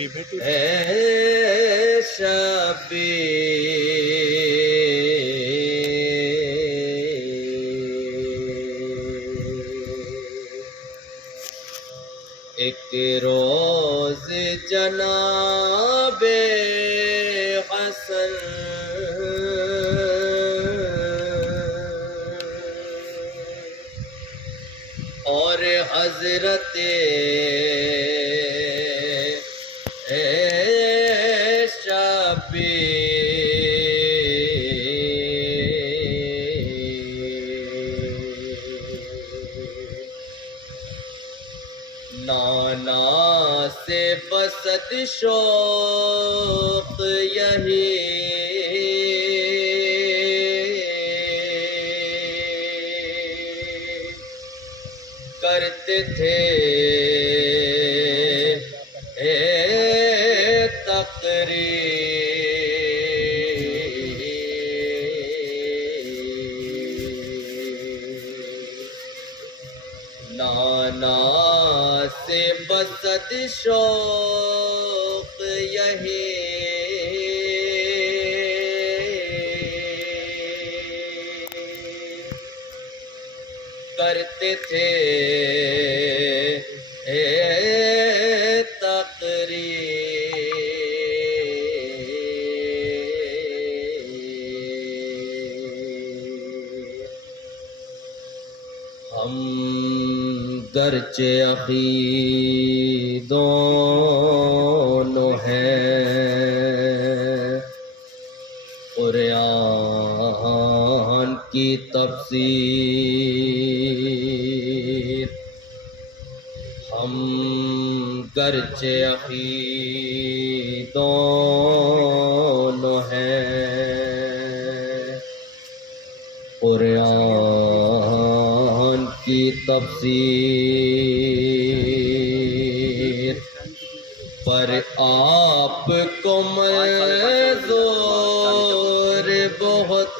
اے شبیر ایک روز جناب حسن اور حضرت نانا سے بسد شوق یہی کرتے تھے نانا سے بسد شوق یہی کرتے تھے ہم گرچہ اخی دونوں ہیں قرآن کی تفسیر ہم گرچہ اخی دونوں ہیں قرآن کی تفسیر پر آپ کو منظور بہت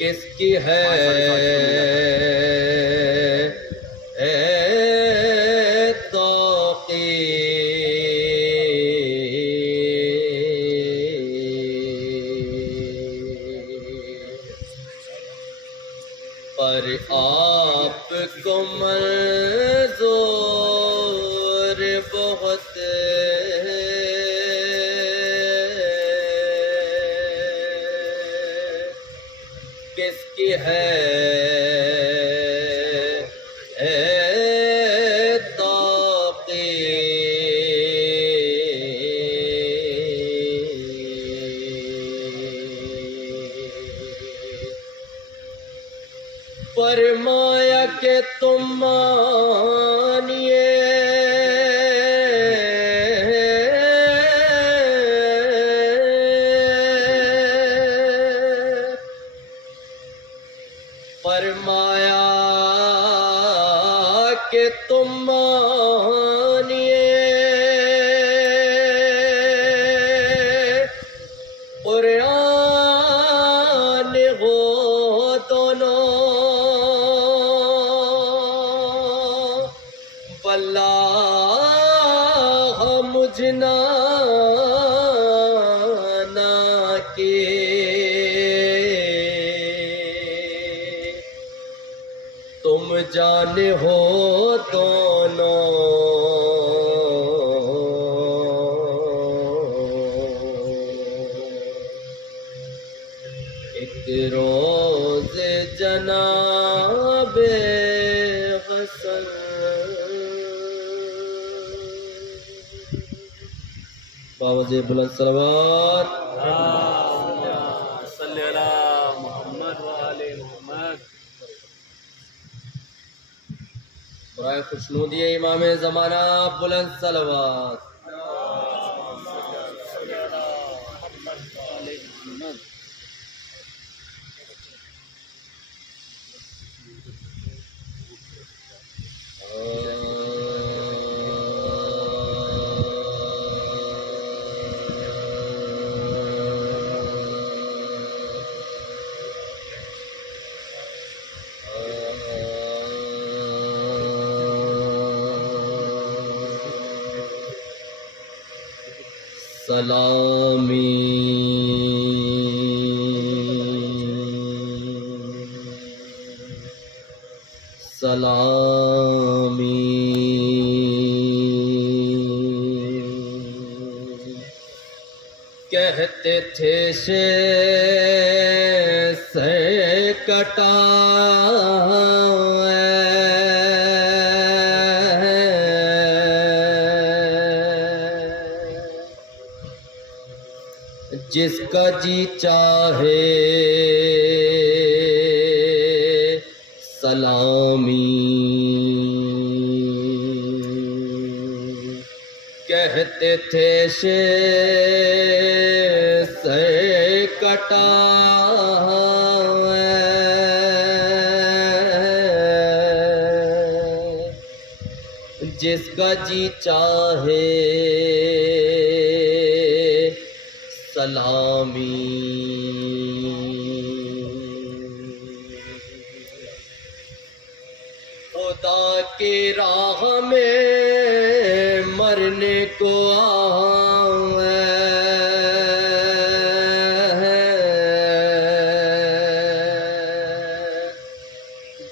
کس کی ہے پر آپ کو منظور بہت کس کی ہے فرمایا کہ تم مانیے فرمایا کہ تم مانیے قرآن وہ دونوں واللہ مجھ نانا کے تم جانے ہو دونوں ایک روز جناب حسن بابا جی بلند صلوات صلی علی محمد و آل محمد. برائے خوشنودی امام زمانہ بلند صلوات. سلامی سلامی کہتے تھے سے کٹا جس کا جی چاہے سلامی کہتے تھے سے کٹا جس کا جی چاہے سلامی خدا کی راہ میں مرنے کو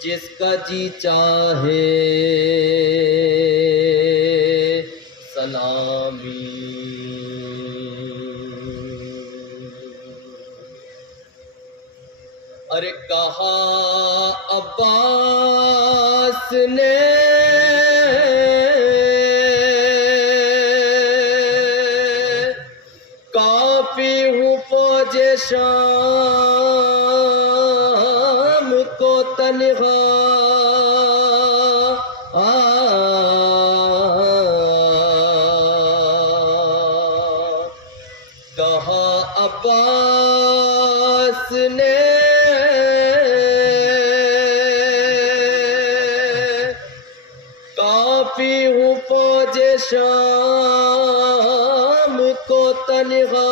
جس کا جی چاہے سلامی ارے کہا عباس نے کافی ہوں فوج شام کو تنہا کہا عباس نے کافی ہوں فوج شام کو تنہا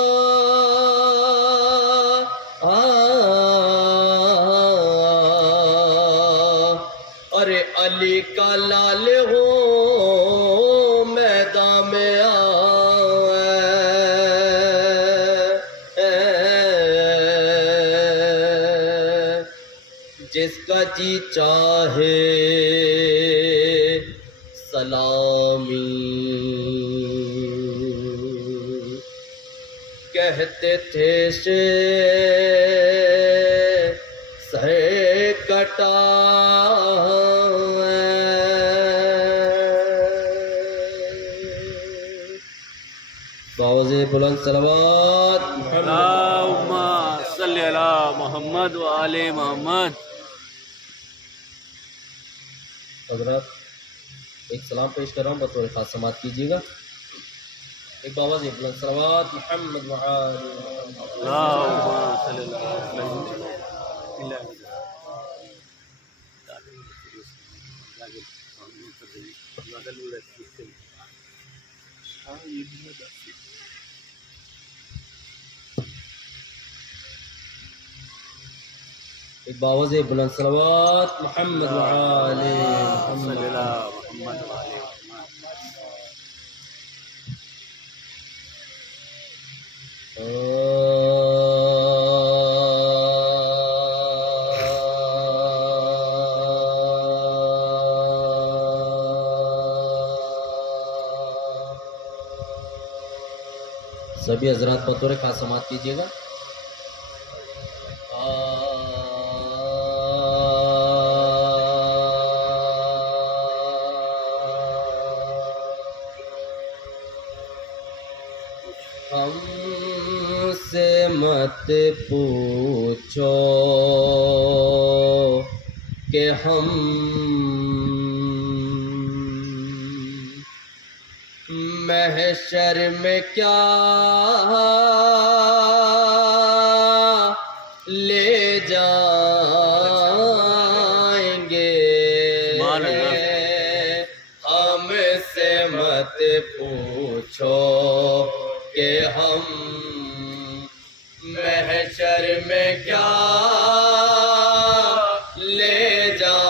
ارے علی کا لال ہو میدان میں جس کا جی چاہے سلامی کہتے تھے سے کٹا باوز بلند صلوات اللہم صلی علی محمد و آل محمد. حضرات ایک سلام پیش کر رہا ہوں، بطور خاص سماعت کیجیے گا. ایک باوز بلند صلوات محمد و آل محمد. اللہم صلی علی محمد. ایک باوز بلند صلوات محمد و آل محمد. صلی علی محمد و آل محمد. سبھی حضرات بطور خاص سماعت کیجیے گا. ہم سے مت پوچھو کہ ہم محشر میں کیا لے جائیں گے. ہم سے مت پوچھو کہ ہم محشر میں کیا لے جائیں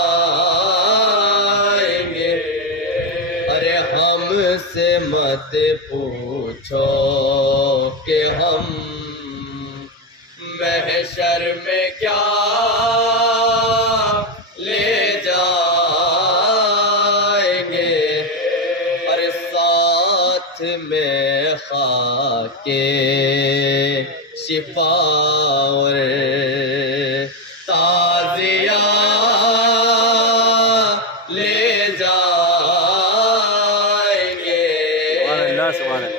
گے. ارے ہم سے مت پوچھو پوچھو کہ ہم محشر میں کیا لے جائیں گے، اور ساتھ میں خاک شفا اور تعزیہ لے جائیں گے۔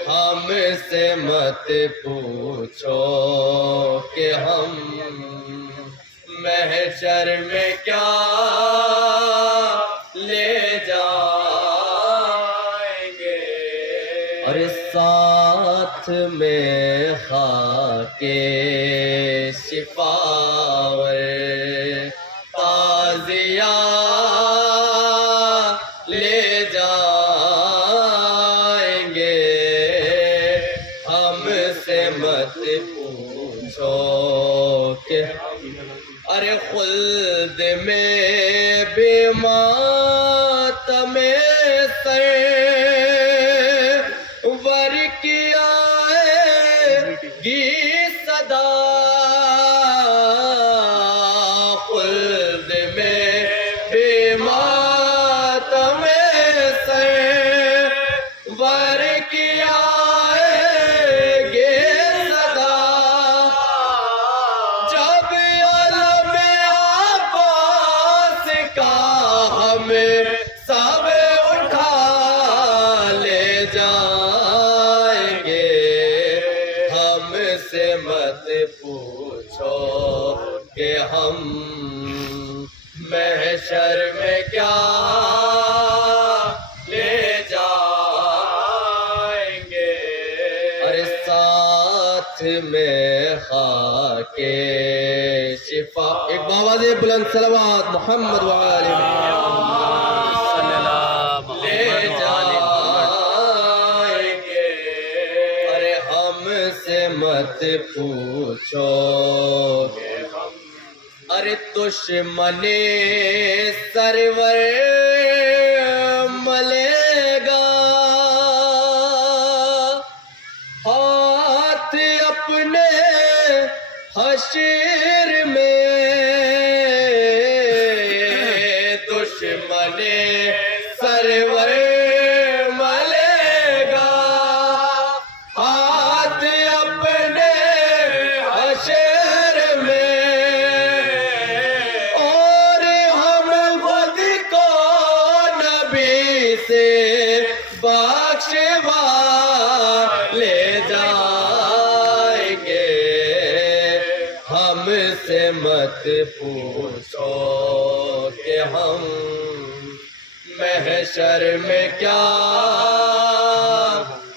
ہم سے مت پوچھو کہ ہم محشر میں کیا لے جائیں گے، اور ساتھ میں خاک شفا اور تعزیہ لے جائیں گے۔ ہم سے مت پوچھو کہ ارے خلد میں بھی ماتم سرور کیا گی صدا، خلد میں بھی ماتم سرور کیا گی صدا، جب عالم عباس کا ہمیں سب اٹھا لے جائیں گے۔ ہم سے مت پوچھو کہ ہم محشر میں کیا لے جائیں گے، اور ساتھ میں خاک شفا۔ ایک بابا دے بلند صلوات محمد وآل محمد لے جائیں گے۔ ارے ہم سے مت پوچھو، ارے دشمن سرور ملے گا ہاتھ اپنے حشر میں، دشمن سرور ملے گا ہاتھ اپنے حشر میں، اور ہم خود کو نبی سے بخشوا لے جائیں گے۔ ہم سے مت پوچھو کہ ہم محشر میں کیا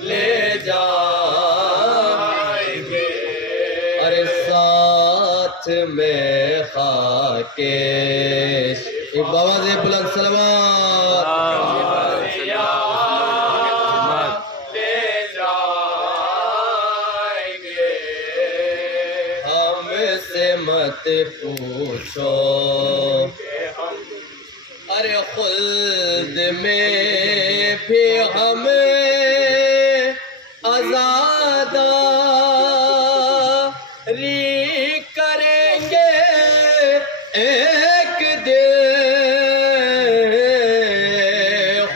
لے جائیں گے، اور ساتھ میں خاک بابا سے بلند صلوات لے جائیں گے۔ ہم سے مت پوچھو، ارے خلد میں بھی ہم آزاداری کریں گے ایک دن،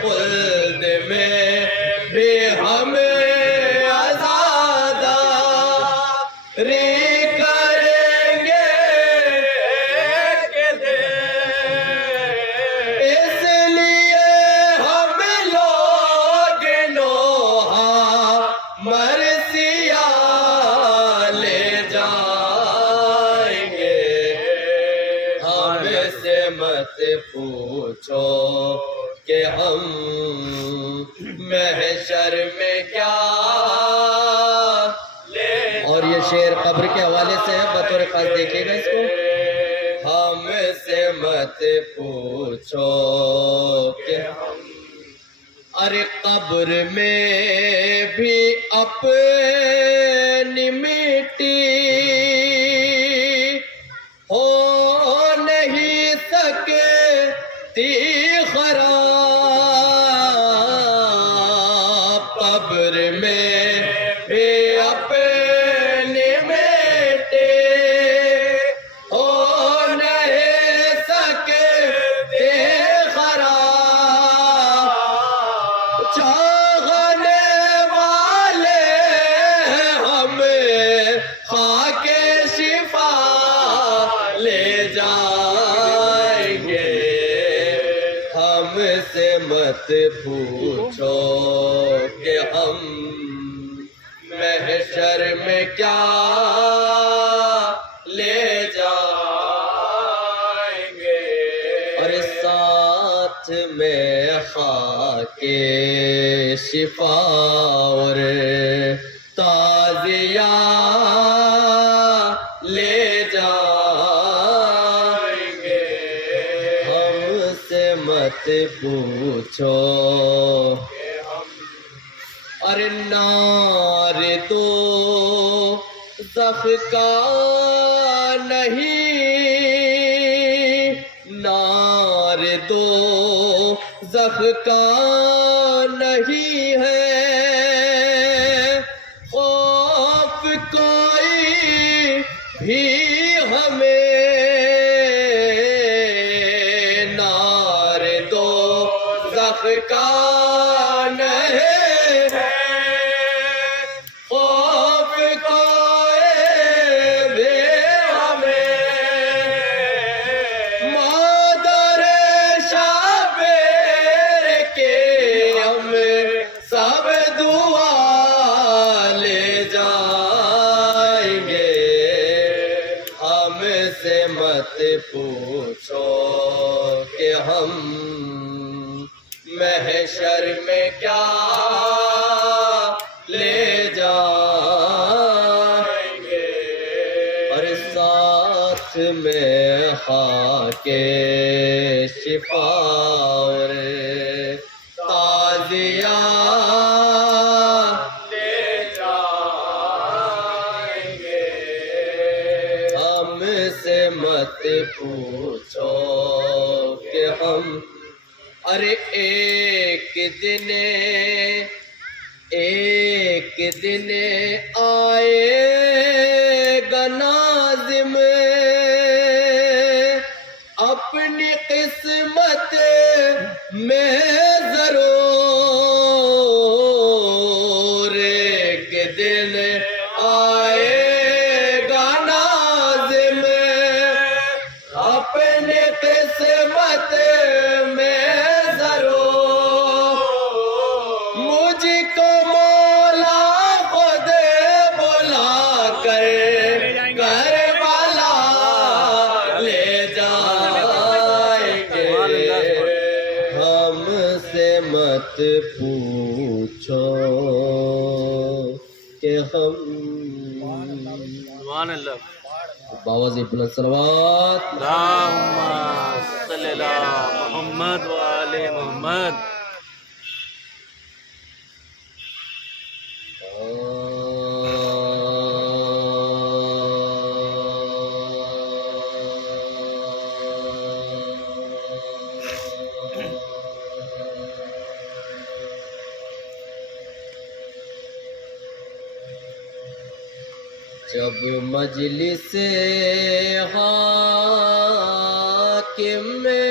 خلد میں بھی ہم آزاداری کریں گے ایک دن، اس لیے ہم لوگ نوحہ مرثیہ لے جائیں گے۔ ہم سے مت پوچھو کہ ہم محشر میں کیا لے، اور یہ شعر قبر کے حوالے سے ہے، بطور خاص دیکھیے گا اس کو۔ ہم سے مت پوچھو کہ ارے قبر میں بھی اپنی مٹی ہو نہیں سکتی خراب، قبر میں سے مت پوچھو کہ ہم محشر میں کیا لے جائیں گے، اور ساتھ میں خاک شفا اور تعزیہ لے جائیں گے۔ ہم سے مت پوچھو اور نار تو زخ کا نہیں، نار دو زخ کا نہیں ہے، خوف کوئی بھی ہمیں نار دو زخ کا نہیں ہے، خوف کوئی بھی ہمیں مادر شبیر کے ہم سب دعا لے جائیں گے۔ ہم سے مت پوچھو کہ ہم محشر میں کیا لے جائیں گے، اور ساتھ میں خاک شفا اور تعزیہ لے جائیں گے۔ ہم سے مت پوچھو کہ ہم، ارے ایک دن آئے گا ناظم اپنی قسمت میں ضرور، ایک دن آئے گا ناظم اپنی قسمت میں ضرور، مجھ کو مولا خود بلا کر کربلا لے جائیں گے۔ ہم سے مت پوچھو کہ ہم، سبحان اللہ۔ باوازی بلند صلوات۔ اللہم صلی علی محمد و آل محمد۔ جب مجلس حاکم میں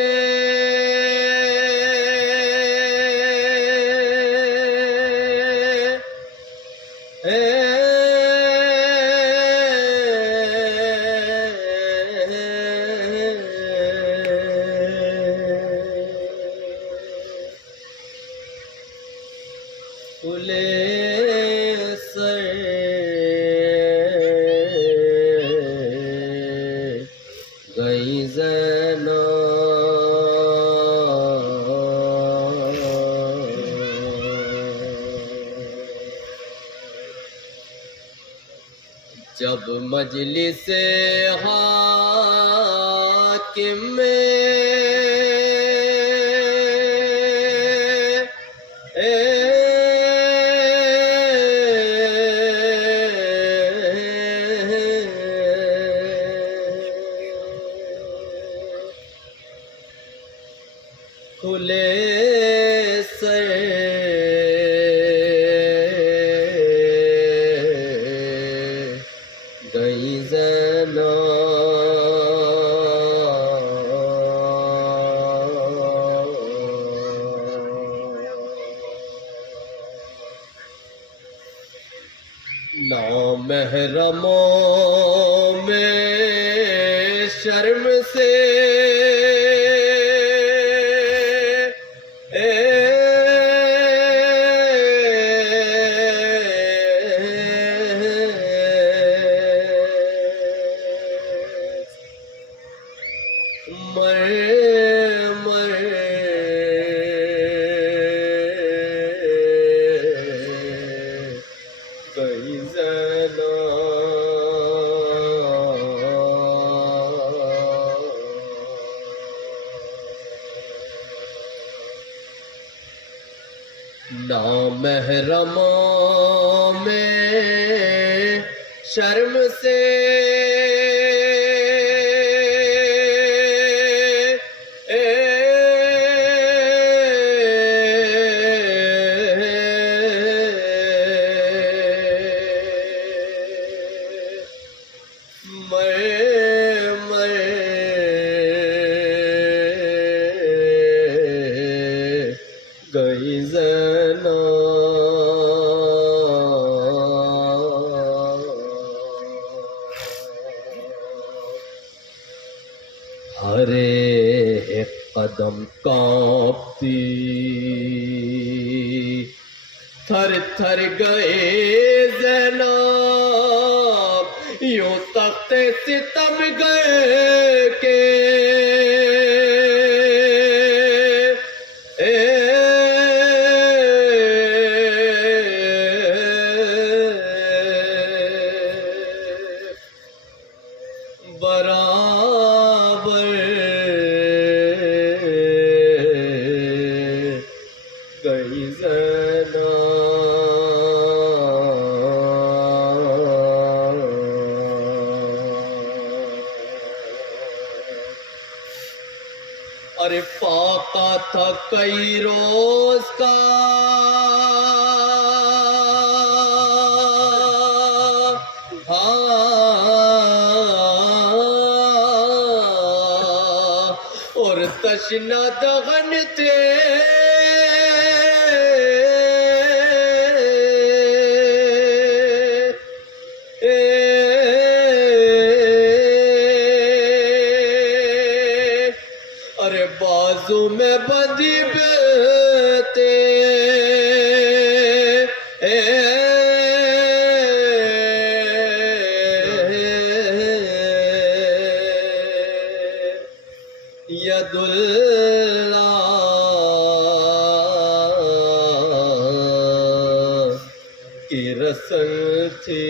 کھلے سر گئی جب مجلس حاکم میں کھلے سر گئی نامحرموں میں شرم سے نامحرموں میں شرم سے گئی ہر ایک قدم کانپتی تھر تھر گئے زینب یوں تخت ستم گئے کہ برابر گئی زینب ارے فاقہ تھا کئی روز کا اور تشنہ دغن تھے ارے بازو میں بندھی بیتے ید اللہ کی رسل تھی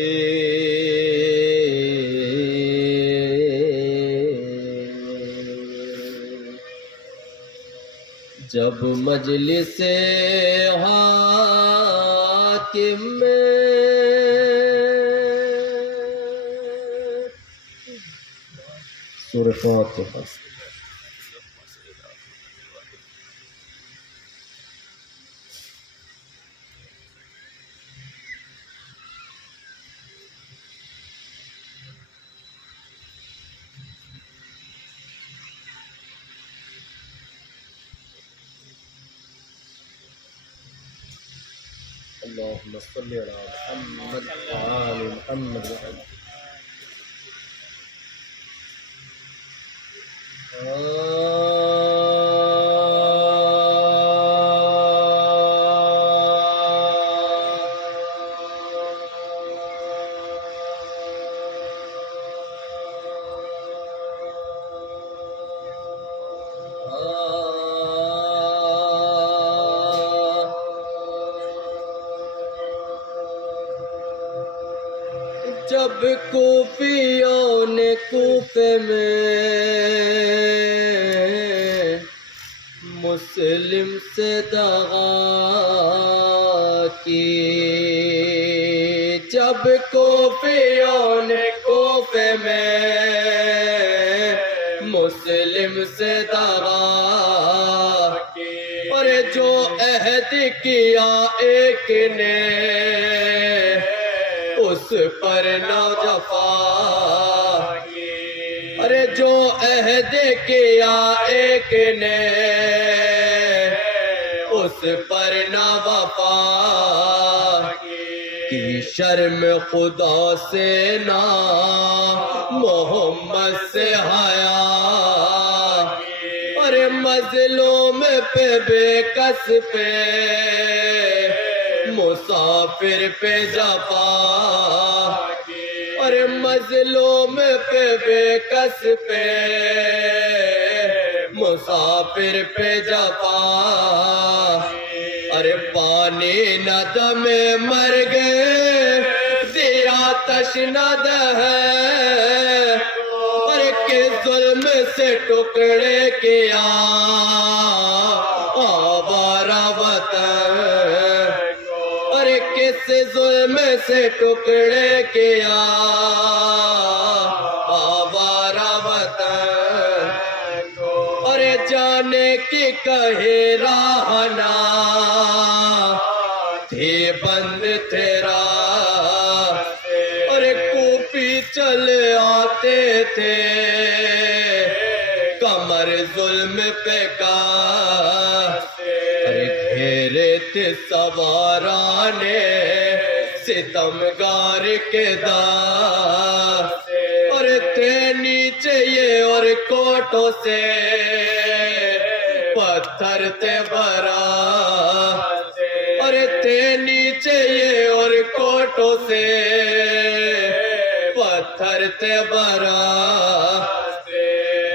جب مجلس حاکم میں سورہ فاتحہ اللهم صل على محمد وآل محمد جب کوفیوں نے کوفے میں مسلم سے دغا کی، جب کوفیوں نے کوفے میں مسلم سے دغا کی، اور جو عہد کیا ایک نے اس پر نہ جفا کی، ارے جو عہد کیا ایک نے اس پر نہ وفا کی، شرم خدا سے نہ محمد سے حیا، ارے مظلوم پہ بے کس پہ مسافر پہ جفا، اور مظلوم پہ بے کس پہ مسافر پہ جفا، ارے پانی ندم مر گئے دیا تشند ہے، اور کس ظلم سے ٹکڑے کیا آوارہ وطن، سے ٹکڑے کیا آوارہ وطن اور جانے کی کہیں راہ نہ تھی بند تیرا اور کوپی چلے آتے تھے کمر ظلم پہ کا گھیرے تھے سوارانے ستمگار کے دار اور تھے نیچے یہ اور کوٹوں سے پتھر تھے بھرا اور تھے نیچے یہ اور کوٹوں سے پتھر تھے بھرا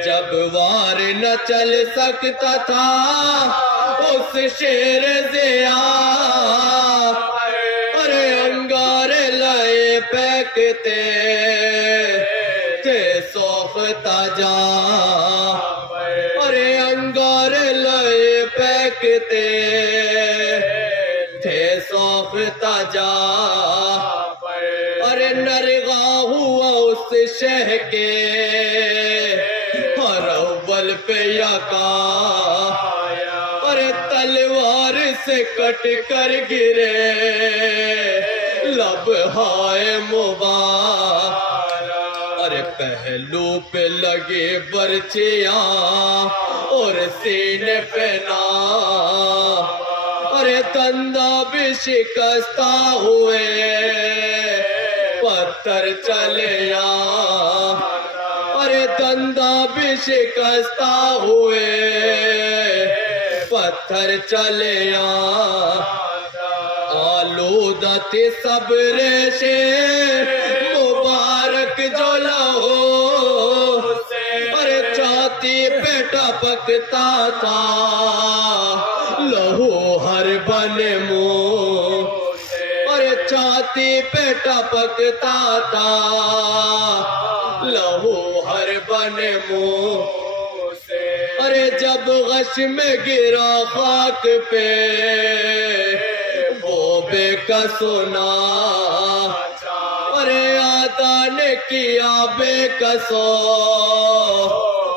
جب وار نہ چل سکتا تھا اس شیر ضیا ارے انگارے لائے پھینکتے تھے سوختہ جا ارے انگارے لائے پھینکتے تھے سوختہ جا ارے نرغا ہوا اس شہ کے ہر اول پہ یکا ارے تلوار سے کٹ کر گرے لب ہائے مبارک ارے پہلو پہ لگے برچیاں اور سینے پہ نام ارے دندہ بھی شکستہ ہوئے پتھر چلے ارے دندہ بھی شکستہ ہوئے پتھر چلے آلودہ تھی سب ریشے مبارک جو لہو ارے چھاتی پہ ٹپکتا تھا لہو ہر بن منہ ارے چھاتی پہ ٹپکتا تھا لہو ہر بن منہ ارے جب غش میں گرا خاک پہ وہ بے کسونا ارے آدھا نے کیا بے کسو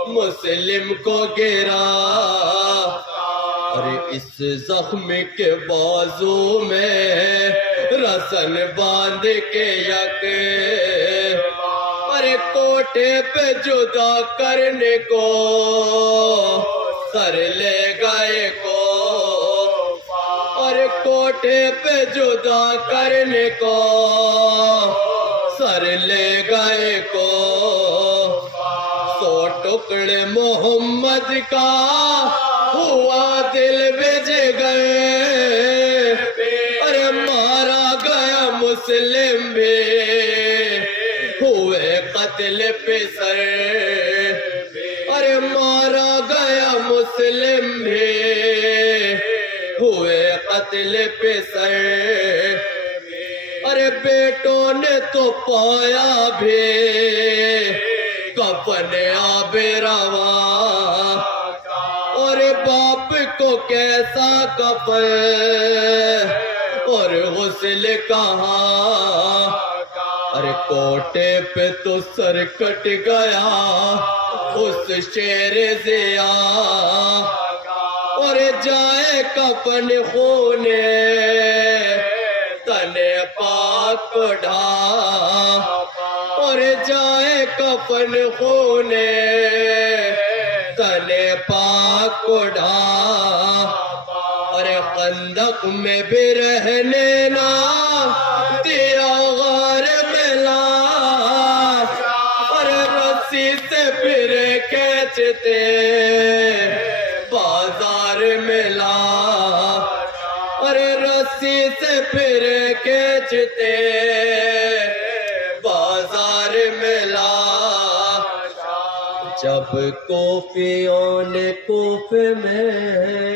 مسلم کو گرا ارے اس زخم کے بازو میں رسن باندھ کے یک ارے کوٹے پہ جدا کرنے کو سر لے گئے کو اور کوٹے پہ جدا کرنے کو سر لے گئے کو سو ٹکڑے محمد کا ہوا دل بھیج گئے ارے مارا گیا مسلم بھی ہوئے قتل پہ سر ارے مارا گیا مسلم بھی ہوئے قتل پہ سر ارے بیٹوں نے تو پایا بھی کفن آب روا اور باپ کو کیسا کفن اور غسل کہاں ارے کوٹے پہ تو سر کٹ گیا اس شیر ضیا اور جائے کفن خونے تنے پاک کو ڈھا اور جائے کفن خونے تنے پاک کو ڈھا ارے خندق میں بھی رہنے نہ دیا غار ملا اور رسی سے پھر کھینچتے بازار ملا ارے رسی سے پھر کھینچتے بازار ملا جب کوفیوں نے کوفے میں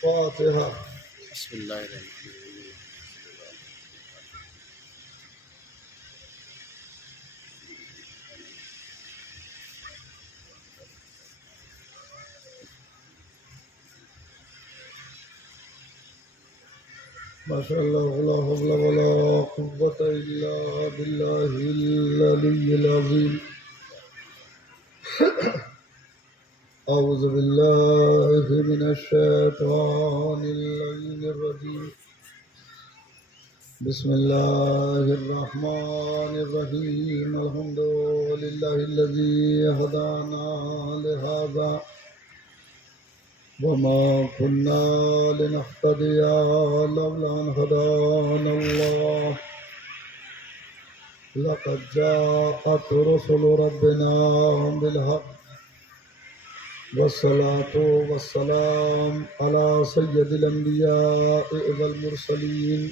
فاتحة. بسم اللہ الرحمن الرحیم. ما شاء الله لا حول ولا قوة إلا بالله العلي العظيم. أعوذ بالله من الشيطان اللعين الرجيم. بسم الله الرحمن الرحيم. الحمد لله الذي هدانا لهذا وما كنا لنهتدي لولا أن هدانا الله. لقد جاءت رسل ربنا بالحق والصلاة والسلام على سيد الأنبياء والمرسلين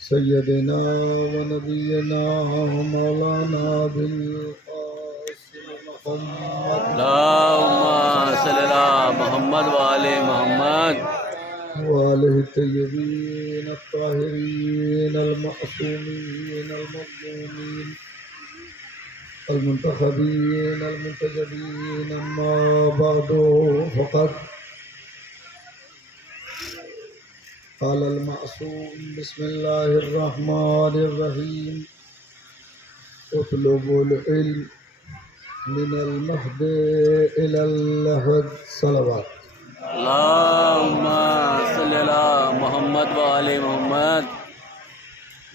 سيدنا ونبينا ومولانا بالقاسم محمد اللہم صلی علی محمد وآل محمد. وآله الطيبين الطاهرين المعصومين المظلومين المنتخبين المنتجبين. أما بعد فقد قال المعصوم بسم الله الرحمن الرحيم اطلبوا العلم من المهد إلى اللحد. صلوات. اللہم صلی علی محمد وآل محمد.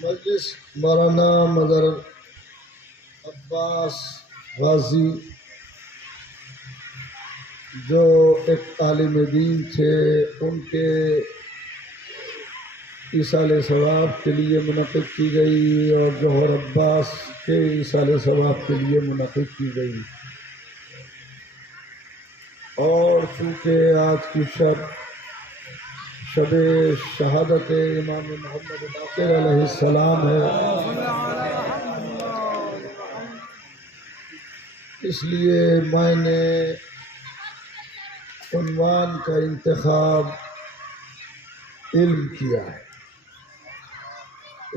مجلس مولانا مظہر عباس غازی جو ایک عالم دین تھے، ان کے ایصال ثواب کے لیے منعقد کی گئی اور جوہر عباس کے ایصال ثواب کے لیے منعقد کی گئی. اور چونکہ آج کی شب شہادت امام محمد باقر علیہ السلام ہے، اس لیے میں نے عنوان کا انتخاب علم کیا ہے.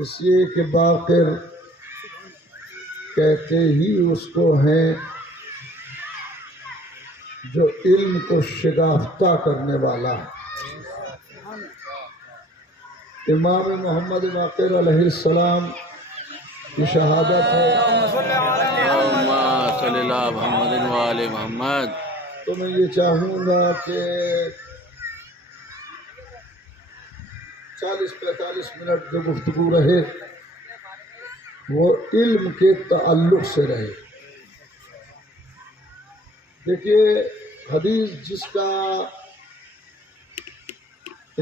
اس لیے کہ باقر کہتے ہی اس کو ہیں جو علم کو شگافتہ کرنے والا ہے. امام محمد باقر علیہ السلام کی شہادت ہے. اللہم صلی علی محمد وآل محمد. تو میں یہ چاہوں گا کہ 40-45 منٹ جو گفتگو رہے وہ علم کے تعلق سے رہے. دیکھیے، حدیث جس کا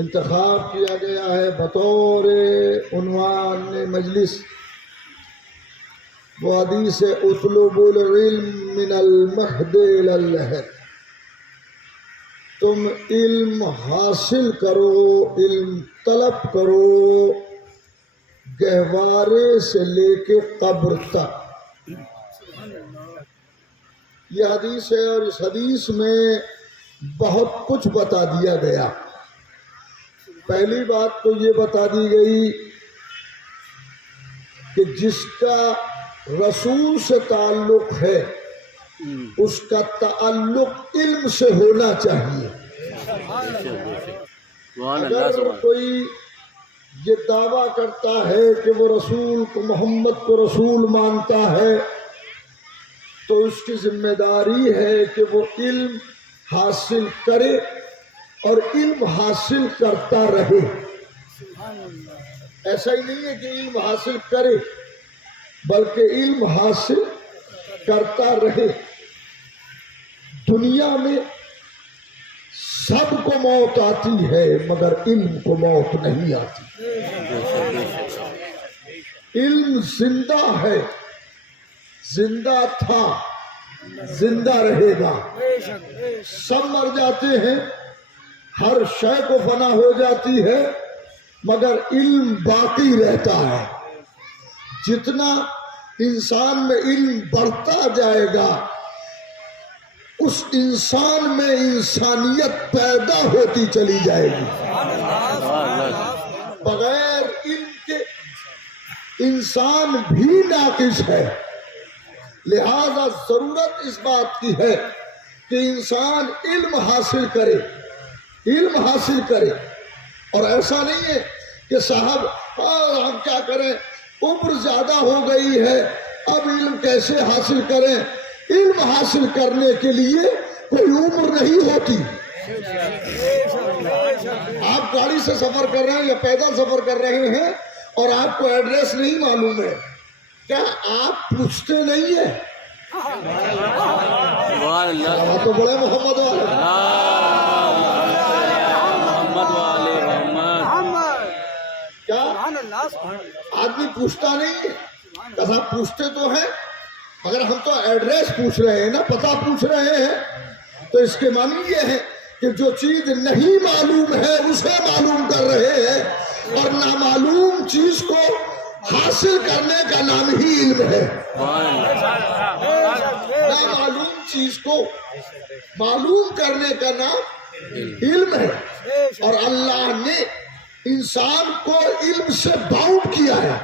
انتخاب کیا گیا ہے بطور عنوان مجلس، وہ حدیث ہے اطلبوا العلم من المہد الی اللحد. تم علم حاصل کرو، علم طلب کرو گہوارے سے لے کے قبر تک. یہ حدیث ہے اور اس حدیث میں بہت کچھ بتا دیا گیا. پہلی بات تو یہ بتا دی گئی کہ جس کا رسول سے تعلق ہے اس کا تعلق علم سے ہونا چاہیے. اگر کوئی یہ دعویٰ کرتا ہے کہ وہ رسول کو، محمد کو رسول مانتا ہے، تو اس کی ذمہ داری ہے کہ وہ علم حاصل کرے اور علم حاصل کرتا رہے. ایسا ہی نہیں ہے کہ علم حاصل کرے بلکہ علم حاصل کرتا رہے. دنیا میں سب کو موت آتی ہے مگر علم کو موت نہیں آتی. علم زندہ ہے، زندہ تھا، زندہ رہے گا. سب مر جاتے ہیں، ہر شے کو فنا ہو جاتی ہے مگر علم باقی رہتا ہے. جتنا انسان میں علم بڑھتا جائے گا اس اس انسان میں انسانیت پیدا ہوتی چلی جائے گی. بغیر علم کے انسان بھی ناقص ہے. لہذا ضرورت اس بات کی ہے کہ انسان علم حاصل کرے، علم حاصل کرے. اور ایسا نہیں ہے کہ صاحب ہم کیا کریں، عمر زیادہ ہو گئی ہے، اب علم کیسے حاصل کریں. علم حاصل کرنے کے لیے کوئی عمر نہیں ہوتی. آپ گاڑی سے سفر کر رہے ہیں یا پیدل سفر کر رہے ہیں اور آپ کو ایڈریس نہیں معلوم ہے، کیا آپ پوچھتے نہیں ہیں؟ تو بڑے محمد والے کیا آدمی پوچھتا نہیں ہے؟ کہا پوچھتے تو ہیں، مگر ہم تو ایڈریس پوچھ رہے ہیں نا، پتہ پوچھ رہے ہیں. تو اس کے معنی یہ ہے کہ جو چیز نہیں معلوم ہے اسے معلوم کر رہے ہیں، اور نامعلوم چیز کو حاصل کرنے کا نام ہی علم ہے. نامعلوم چیز کو معلوم کرنے کا نام علم ہے. اور اللہ نے انسان کو علم سے باؤنڈ کیا ہے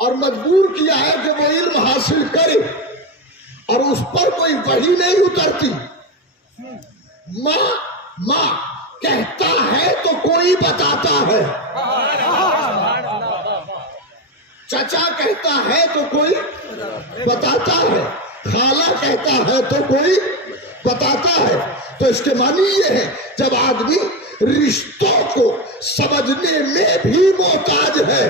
اور مجبور کیا ہے کہ وہ علم حاصل کرے، اور اس پر کوئی وحی نہیں اترتی. ماں کہتا ہے تو کوئی بتاتا ہے، چچا کہتا ہے تو کوئی بتاتا ہے، خالہ کہتا ہے تو کوئی بتاتا ہے. تو اس کے معنی یہ ہے جب آدمی رشتوں کو سمجھنے میں بھی محتاج ہے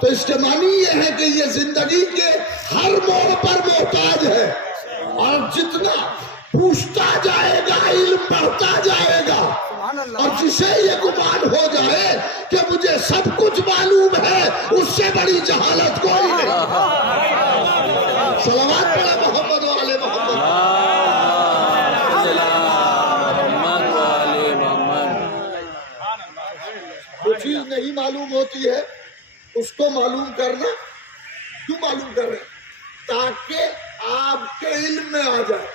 تو اس کے معنی یہ ہے کہ یہ زندگی کے ہر موڑ پر محتاج ہے. اور جتنا پوچھتا جائے گا علم بڑھتا جائے گا. اور جسے یہ گمان ہو جائے کہ مجھے سب کچھ معلوم ہے، اس سے بڑی جہالت کوئی نہیں. صلوات پڑھے محمد والے محمد. جو چیز نہیں معلوم ہوتی ہے اس کو معلوم کرنا. کیوں معلوم کر رہے ہیں؟ تاکہ آپ کے علم میں آ جائے.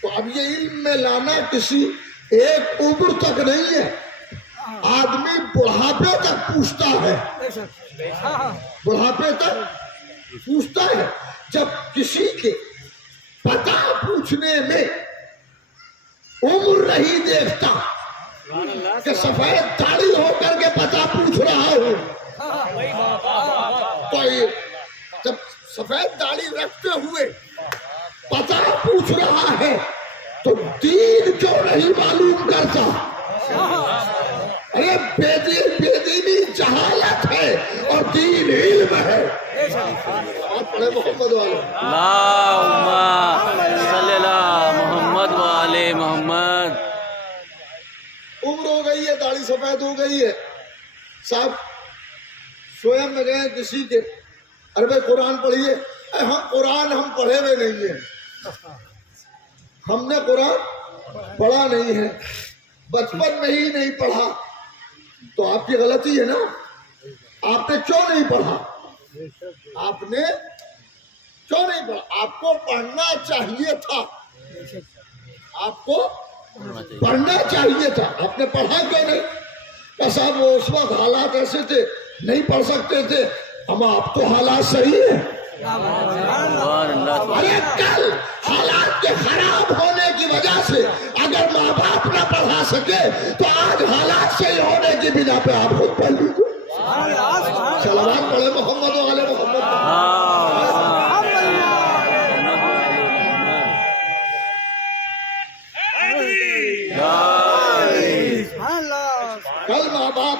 تو اب یہ علم میں لانا کسی ایک عمر تک نہیں ہے. آدمی بڑھاپے تک پوچھتا ہے، بڑھاپے تک پوچھتا ہے. جب کسی کے پتہ پوچھنے میں عمر نہیں دیکھتا کہ سفید داڑھی ہو کر کے پتہ پوچھ رہا ہوں، تو جب سفید داڑھی رکھتے ہوئے پتہ پوچھ رہا ہے تو دین کیوں نہیں معلوم کرتا؟ ارے بے دینی جہالت ہے اور دین علم ہے. پڑھے محمد والے. اللہم صلی اللہ محمد والے محمد. عمر ہو گئی ہے، داڑھی سفید ہو گئی ہے. صاحب سوئم میں گئے کسی کے، ارے بھائی قرآن پڑھیے. قرآن ہم پڑھے ہوئے نہیں ہیں، ہم نے قرآن پڑھا نہیں ہے، بچپن میں ہی نہیں پڑھا. تو آپ کی غلطی ہے نا. آپ نے کیوں نہیں پڑھا؟ آپ نے کیوں نہیں پڑھا؟ آپ کو پڑھنا چاہیے تھا، آپ کو پڑھنا چاہیے تھا. آپ نے پڑھا کیوں نہیں؟ کہ صاحب وہ اس وقت حالات ایسے تھے نہیں پڑھ سکتے تھے. ہم آپ تو حالات صحیح ہیں. ارے کل حالات کے خراب ہونے کی وجہ سے اگر ماں باپ نہ پڑھا سکے تو آج حالات صحیح ہونے کی بنا پہ آپ خود پڑھ لیجیے. صلوات پڑھے محمد والے محمد. کل ماں باپ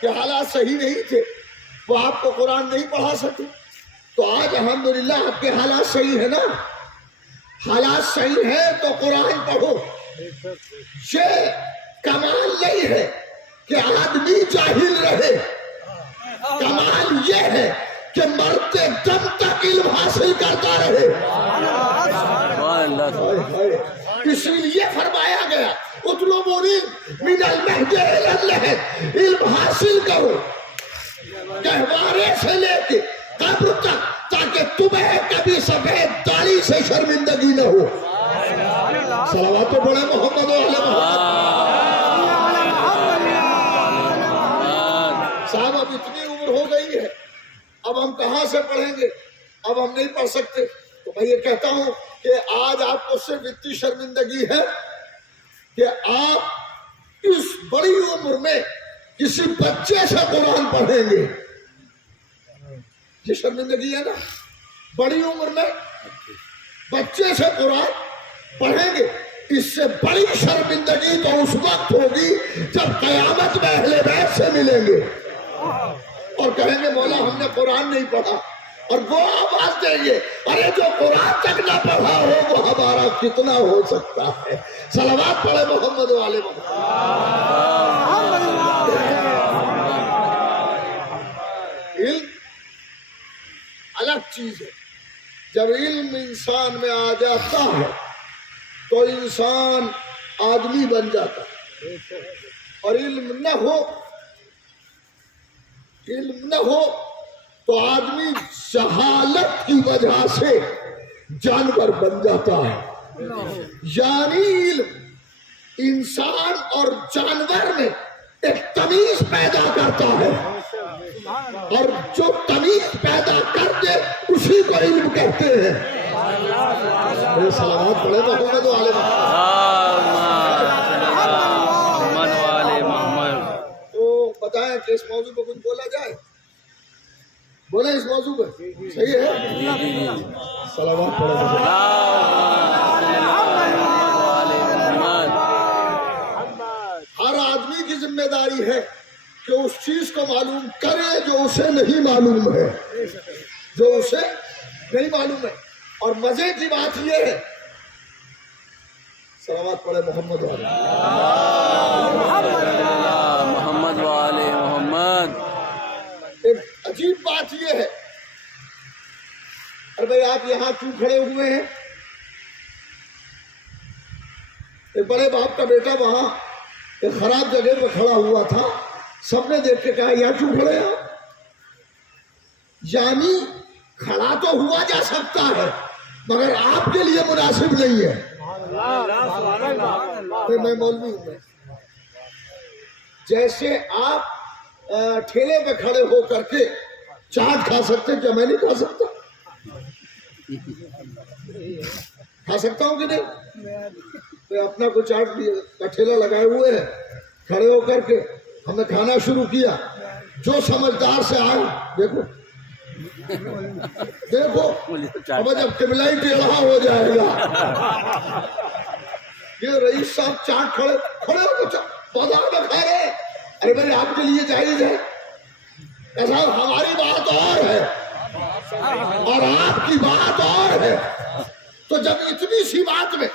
کے حالات صحیح نہیں تھے، وہ آپ کو قرآن نہیں پڑھا سکے. تو آج الحمدللہ آپ کے حالات صحیح ہے نا. حالات صحیح ہے تو قرآن پڑھو. یہ کمال نہیں ہے کہ آدمی جاہل رہے، کمال یہ ہے کہ مرتے دم تک علم حاصل کرتا رہے. اسی لیے فرمایا گیا اطلبوا من المہد الی اللحد، علم حاصل کرو گہوارے سے لے کے قبر تک، تاکہ کہ تمہیں کبھی سفید داڑھی سے شرمندگی نہ ہو. صلوات تو پڑھے محمد و علی محمد. صاحب اب اتنی عمر ہو گئی ہے، اب ہم کہاں سے پڑھیں گے؟ اب ہم نہیں پڑھ سکتے. تو میں یہ کہتا ہوں کہ آج آپ کو صرف اتنی شرمندگی ہے کہ آپ اس بڑی عمر میں کسی بچے سے قرآن پڑھیں گے. یہ شرمندگی ہے نا، بڑی عمر میں بچے سے قرآن پڑھیں گے. اس سے بڑی شرمندگی تو اس وقت ہوگی جب قیامت میں اہل بیت سے ملیں گے اور کہیں گے مولا ہم نے قرآن نہیں پڑھا، اور وہ آواز دیں گے ارے جو قرآن تک نہ پڑھا ہو وہ ہمارا کتنا ہو سکتا ہے. صلوات پڑھے محمد والے محمد. علم الگ چیز ہے. جب علم انسان میں آ جاتا ہے تو انسان آدمی بن جاتا ہے. اور علم نہ ہو تو آدمی جہالت کی وجہ سے جانور بن جاتا ہے. یعنی علم انسان اور جانور میں ایک تمیز پیدا کرتا ہے، اور جو تمیز پیدا کرتے اسی کو علم کہتے ہیں. صلوات پڑھے محمد والے محمد. تو بتائیں کہ اس موضوع پہ کچھ بولا جائے؟ بولیں اس موضوع پہ صحیح ہے. صلوات پڑھے ہر آدمی کی ذمہ داری ہے کہ اس چیز کو معلوم کرے جو اسے نہیں معلوم ہے، جو اسے نہیں معلوم ہے. اور مزے کی بات یہ ہے، صلوات پڑھے محمد والے محمد والے محمد. ایک عجیب بات یہ ہے، ارے بھائی آپ یہاں کیوں کھڑے ہوئے ہیں؟ ایک بڑے باپ کا بیٹا وہاں ایک خراب جگہ پہ کھڑا ہوا تھا، سب نے دیکھ کے کہا یہاں کیوں کھڑے ہیں؟ یعنی کھڑا تو ہوا جا سکتا ہے مگر آپ کے لیے مناسب نہیں ہے. میں مولوی ہوں. جیسے آپ ٹھیلے پہ کھڑے ہو کر کے چاٹ کھا سکتے، کیا میں نہیں کھا سکتا؟ کھا سکتا ہوں کہ نہیں؟ میں اپنا کوئی چاٹ کا ٹھیلا لگائے ہوئے ہیں، کھڑے ہو کر کے ہم نے کھانا شروع کیا. جو سمجھدار سے آئے دیکھو اب جب قبلہ ہی ٹیڑھا ہو جائے گا. یہ رئیس صاحب چاٹ کھڑے ہو تو بازار میں کھا رہے. ارے بھائی آپ کے لیے جائز ہے؟ صاحب ہماری بات اور ہے اور آپ کی بات اور ہے. تو جب اتنی سی بات میں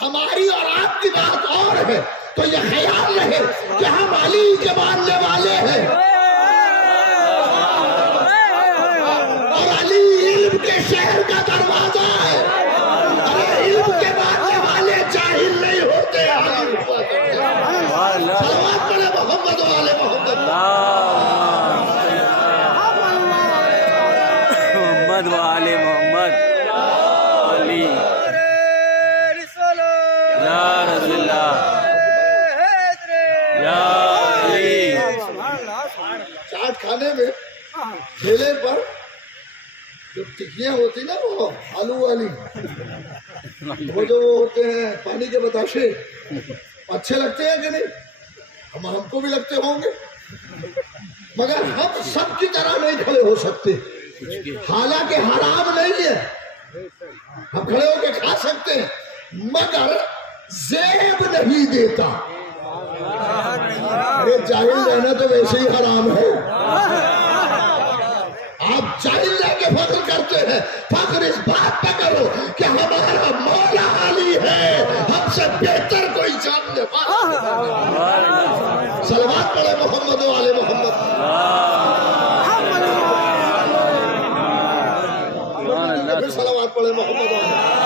ہماری اور آپ کی بات اور ہے تو یہ خیال رہے کہ ہم علی کے ماننے والے ہیں اور علی علم کے شہر کا دروازہ ہے. ارے علم کے ماننے والے جاہل نہیں ہوتے. صلوات پڑھے محمد والے محمد. محمد والے محمد. علی یا رسول اللہ یا علی. چاٹ کھانے میں ٹھیلے پر جو ٹکیاں ہوتی نا وہ آلو والی، وہ جو ہوتے ہیں پانی کے بتاشے، اچھے لگتے ہیں کہ نہیں؟ ہم کو بھی لگتے ہوں گے مگر ہم سب کی طرح نہیں کھڑے ہو سکتے. حالانکہ حرام نہیں ہے، ہم کھڑے ہو کے کھا سکتے ہیں مگر زیب نہیں دیتا. ارے جاہل رہنا تو ویسے ہی حرام ہے. آپ جاہل رہ کے فخر کرتے ہیں، فخر اس بات پہ کرو کہ ہمارا مولا علی ہے، ہم سے بہتر کوئی جاننے والا. صلوات پڑھے محمد والے محمد. صلوات پڑھے محمد والے.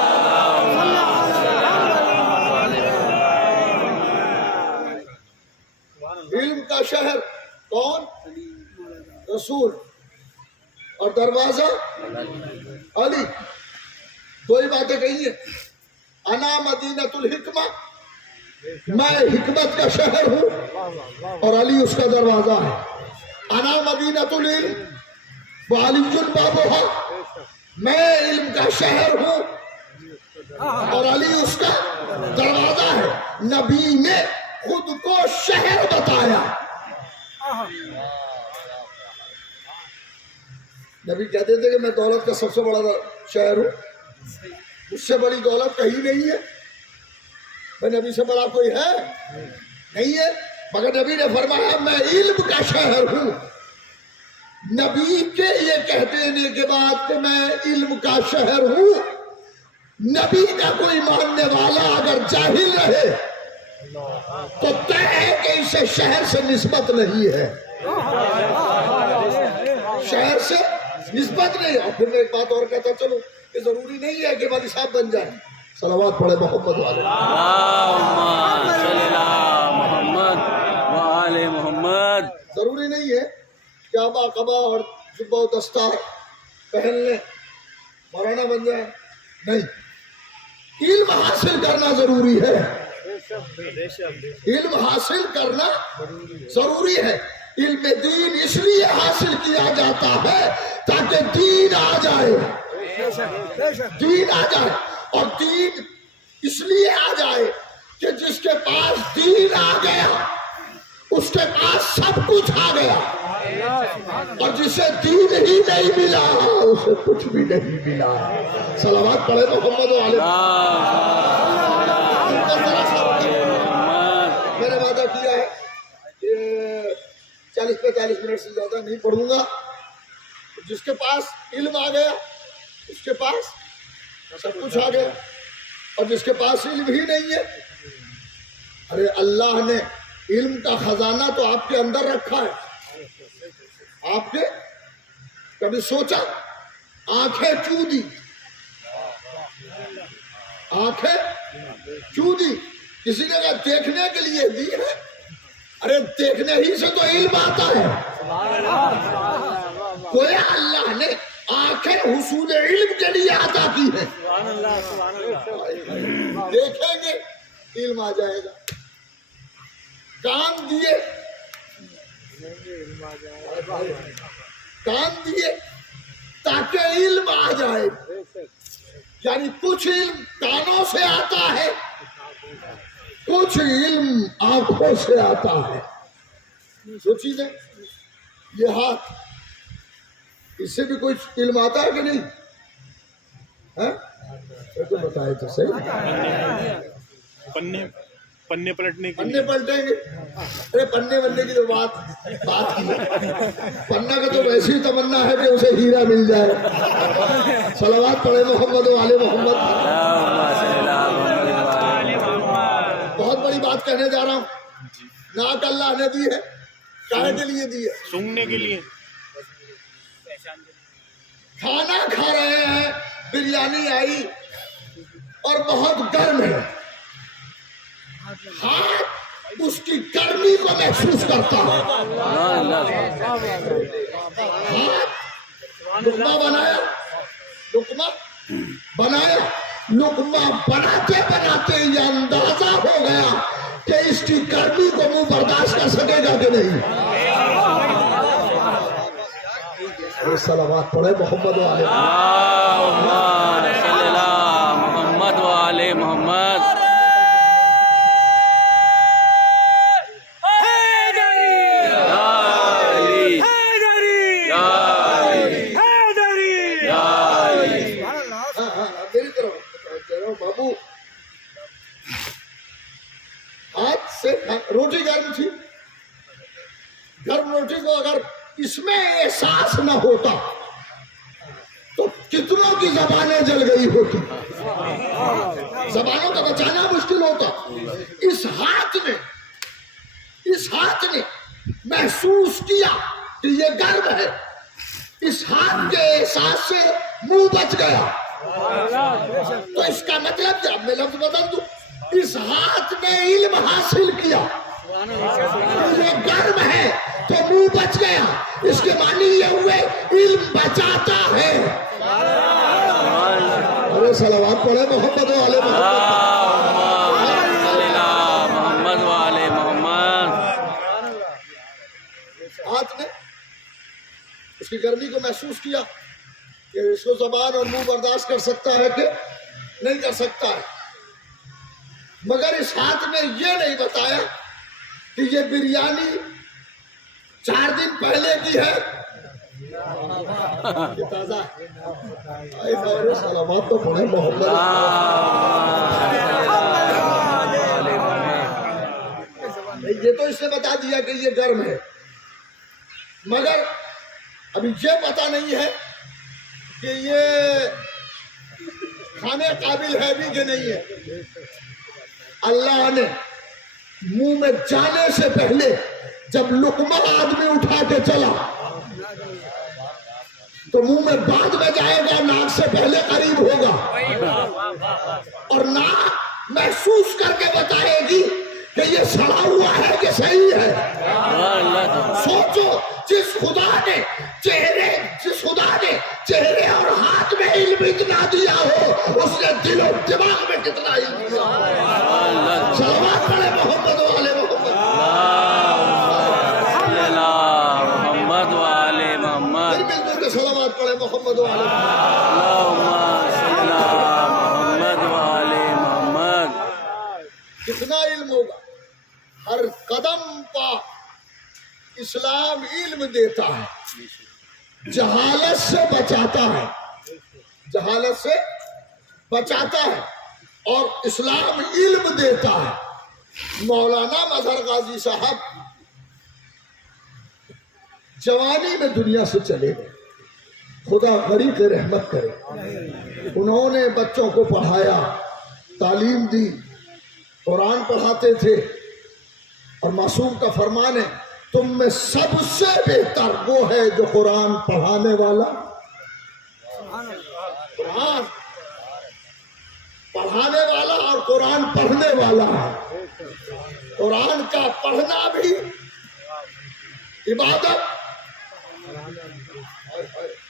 علم کا شہر کون؟ رسول. اور دروازہ علی. دو ہی باتیں کہی ہیں. انا مدینۃ الحکمہ، میں حکمت کا شہر ہوں اور علی اس کا دروازہ ہے. انا مدینۃ العلم وعلی بابھا، میں علم کا شہر ہوں اور علی اس کا دروازہ ہے. نبی نے خود کو شہر بتایا. نبی کہتے تھے کہ میں دولت کا سب سے بڑا شہر ہوں، اس سے بڑی دولت کہیں نہیں ہے. میں نبی سے بڑا کوئی ہے نہیں ہے، مگر نبی نے فرمایا میں علم کا شہر ہوں. نبی کے یہ کہتے ہیں کے بعد کہ میں علم کا شہر ہوں، نبی کا کوئی ماننے والا اگر جاہل رہے تو طے ہے کہ اسے شہر سے نسبت نہیں ہے، شہر سے نسبت نہیں. اور پھر میں ایک بات اور کہتا چلو کہ ضروری نہیں ہے کہ والی صاحب بن جائے. صلوات پڑھے محمد والے. اللہم صلی علی محمد وآل محمد. ضروری نہیں ہے کہ آبا قبا اور جبہ و دستار پہن لیں مولانا بن جائیں. نہیں، علم حاصل کرنا ضروری ہے. علم حاصل کرنا ضروری ہے. علم دین اس لیے حاصل کیا جاتا ہے تاکہ دین آ جائے. دین آ جائے، اور دین اس لیے آ جائے کہ جس کے پاس دین آ گیا اس کے پاس سب کچھ آ گیا، اور جسے دین ہی نہیں ملا اسے کچھ بھی نہیں ملا. صلوات پڑھے محمد والے. میں نے وعدہ کیا ہے کہ 40-45 منٹ سے زیادہ نہیں پڑھوں گا. جس کے پاس علم آ گیا اس کے پاس سب کچھ آ گیا، اور جس کے پاس علم ہی نہیں ہے، ارے اللہ نے علم کا خزانہ تو آپ کے اندر رکھا ہے. آپ نے کبھی سوچا؟ آنکھیں کیوں دی؟ آنکھیں کیوں دی؟ کسی نے کہا دیکھنے کے لیے دی ہے. ارے دیکھنے ہی سے تو علم آتا ہے. گویا اللہ نے آنکھیں حصول علم کے لیے عطا کی ہے. دیکھیں گے علم آ جائے گا. کان دیے، کان دیے تاکہ علم آ جائے. یعنی کچھ علم کانوں سے آتا ہے، کچھ علم آنکھوں سے آتا ہے. جو چیزیں یہ ہاتھ، اس سے بھی کوئی علم آتا ہے کہ نہیں؟ تو بتائے تو صحیح. پنے پلٹنے کے پنے پلٹیں گے. ارے پنے بننے کی تو بات کی ہے. پنا کا تو ویسی ہی تمنا ہے کہ اسے ہیرا مل جائے. صلوات پڑھے محمد والے محمد. بہت بڑی بات کہنے جا رہا ہوں. ناک اللہ نے دی ہے، کہنے کے لیے دی ہے؟ سونگنے کے لیے. کھانا کھا رہے ہیں، بریانی آئی اور بہت گرم ہے، ہاتھ اس کی گرمی کو محسوس کرتا ہے. ہاتھ لقمہ بنایا، لقمہ بنایا، لقمہ بناتے بناتے یہ اندازہ ہو گیا کہ اس کی گرمی کو منہ برداشت کر سکے گا کہ نہیں. صلوات پڑھے محمد والے. اللہم صلی علی محمد وآل محمد. میری طرف بابو، ہاتھ سے روٹی گرم تھی. گرم روٹی کو اگر اس میں احساس نہ ہوتا تو کتنوں کی زبانیں جل گئی ہوتی، زبانوں کا بچانا مشکل ہوتا. اس ہاتھ نے محسوس کیا کہ یہ گرم ہے، اس ہاتھ کے احساس سے منہ بچ گیا. تو اس کا مطلب کیا؟ میں لفظ بدل دوں، اس ہاتھ نے علم حاصل کیا، یہ گرم ہے تو منہ بچ گیا. اس کے معنی یہ ہوئے علم بچاتا ہے. ارے صلوات پڑھے محمد والے محمد والے محمد. ہاتھ نے اس کی گرمی کو محسوس کیا کہ اس کو زبان اور منہ برداشت کر سکتا ہے کہ نہیں کر سکتا ہے، مگر اس ہاتھ نے یہ نہیں بتایا کہ یہ بریانی 4 دن پہلے کی ہے یہ تازہ ہے. سلامات تو پڑھے محمد. یہ تو اس نے بتا دیا کہ یہ گرم ہے، مگر ابھی یہ پتا نہیں ہے کہ یہ کھانے قابل ہے بھی کہ نہیں ہے. اللہ نے منہ میں جانے سے پہلے جب لقمہ آدمی اٹھا کے چلا تو منہ میں بعد میں جائے گا، ناک سے پہلے قریب ہوگا، اور ناک محسوس کر کے بتائے گی کہ یہ سڑا ہوا ہے کہ صحیح ہے. سوچو جس خدا نے چہرے اور ہاتھ میں علم اتنا دیا ہو، اس نے دل و دماغ میں کتنا علم دیا. صلوات پڑھے محمد والے محمد. محمد والے محمد. مل جل کے صلوات پڑھے محمد والے محمد والے محمد. کتنا علم ہوگا. ہر قدم پا اسلام علم دیتا ہے، جہالت سے بچاتا ہے، جہالت سے بچاتا ہے، اور اسلام علم دیتا ہے. مولانا مظہر غازی صاحب جوانی میں دنیا سے چلے گئے، خدا غریق رحمت کرے. انہوں نے بچوں کو پڑھایا، تعلیم دی، قرآن پڑھاتے تھے، اور معصوم کا فرمان ہے تم میں سب سے بہتر وہ ہے جو قرآن پڑھانے والا، قرآن پڑھانے والا اور قرآن پڑھنے والا ہے. قرآن کا پڑھنا بھی عبادت،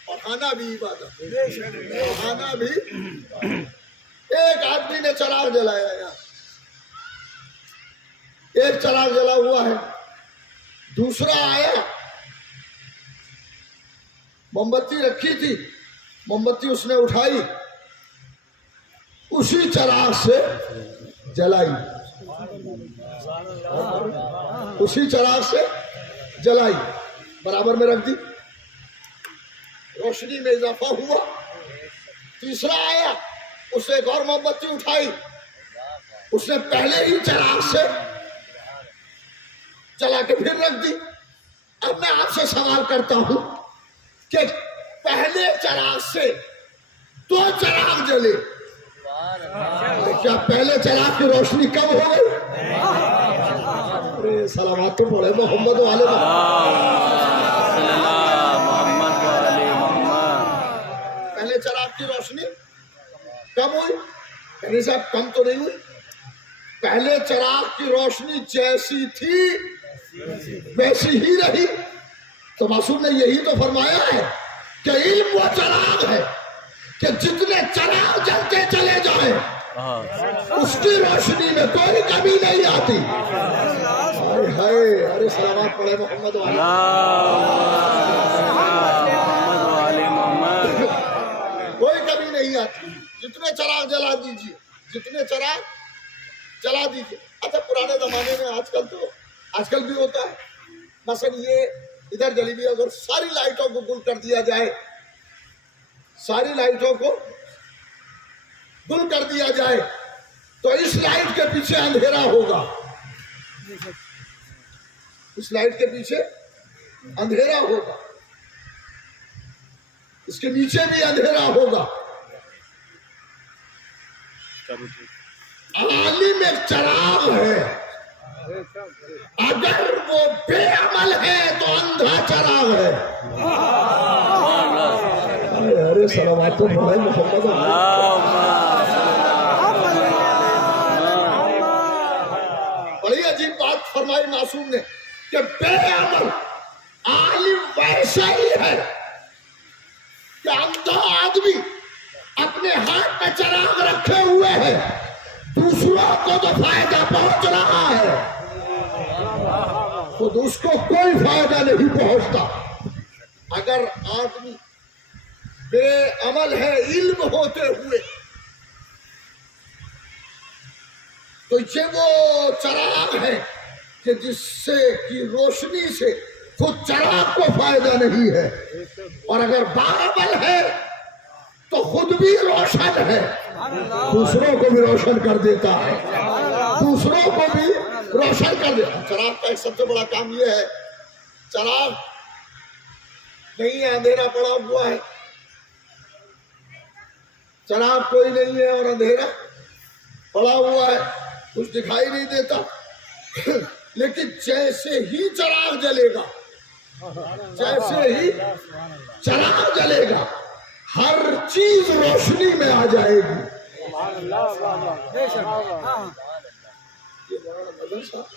پڑھانا بھی عبادت، پڑھانا بھی. ایک آدمی نے چراغ جلایا یار، ایک چراغ جلا ہوا ہے، دوسرا آیا، موم بتی رکھی تھی، موم بتی اس نے اٹھائی، اسی چراغ سے جلائی، اسی چراغ سے جلائی، برابر میں رکھ دی، روشنی میں اضافہ ہوا. تیسرا آیا، اس نے ایک اور موم بتی اٹھائی، اس نے پہلے ہی چراغ سے چلا کے پھر رکھ دی. اب میں آپ سے سوال کرتا ہوں کہ پہلے چراغ سے 2 چراغ جلے، تو کیا پہلے چراغ کی روشنی کم ہو گئی؟ سلامات تو پڑھے محمد والے محمد والے محمد. پہلے چراغ کی روشنی کم ہوئی؟ یعنی صاحب کم تو نہیں ہوئی، پہلے چراغ کی روشنی جیسی تھی ویسی ہی رہی. تو معصوم نے یہی تو فرمایا ہے کہ علم وہ چراغ ہے کہ جتنے چراغ جلتے چلے جائیں اس کی روشنی میں کوئی کمی نہیں آتی. ارے سلامات پڑھے محمد والے محمد. کوئی کمی نہیں آتی. جتنے چراغ جلا دیجیے، جتنے چراغ جلا دیجیے. اچھا پرانے زمانے میں آج کل بھی ہوتا ہے، مثلا یہ ادھر جلی ہوئی، اگر ساری لائٹوں کو گل کر دیا جائے، ساری لائٹوں کو گل کر دیا جائے تو اس لائٹ کے پیچھے اندھیرا ہوگا، اس لائٹ کے پیچھے اندھیرا ہوگا، اس کے نیچے بھی اندھیرا ہوگا. عالم ایک چراغ ہے، اگر وہ بے عمل ہے تو اندھا چراغ ہے. ارے سلامات تو پڑھے محمد. بڑی عجیب بات فرمائی معصوم نے کہ بے عمل عالم ویسا ہی ہے کہ اندھا آدمی اپنے ہاتھ میں چراغ رکھے ہوئے ہے، دوسروں کو تو فائدہ پہنچ رہا ہے، خود اس کو کوئی فائدہ نہیں پہنچتا۔ اگر آدمی بے عمل ہے علم ہوتے ہوئے، تو یہ وہ چراغ ہے کہ جس سے کی روشنی سے خود چراغ کو فائدہ نہیں ہے، اور اگر باعمل ہے تو خود بھی روشن ہے، دوسروں کو بھی روشن کر دیتا ہے، دوسروں کو بھی روشن کر دیتا ہے۔ چراغ کا ایک سب سے بڑا کام یہ ہے، چراغ نہیں ہے، اندھیرا پڑا ہوا ہے، چراغ کوئی نہیں ہے اور اندھیرا پڑا ہوا ہے، کچھ دکھائی نہیں دیتا، لیکن جیسے ہی چراغ جلے گا، جیسے ہی چراغ جلے گا، ہر چیز روشنی میں آ جائے گی۔ یہ مولانا مدن صاحب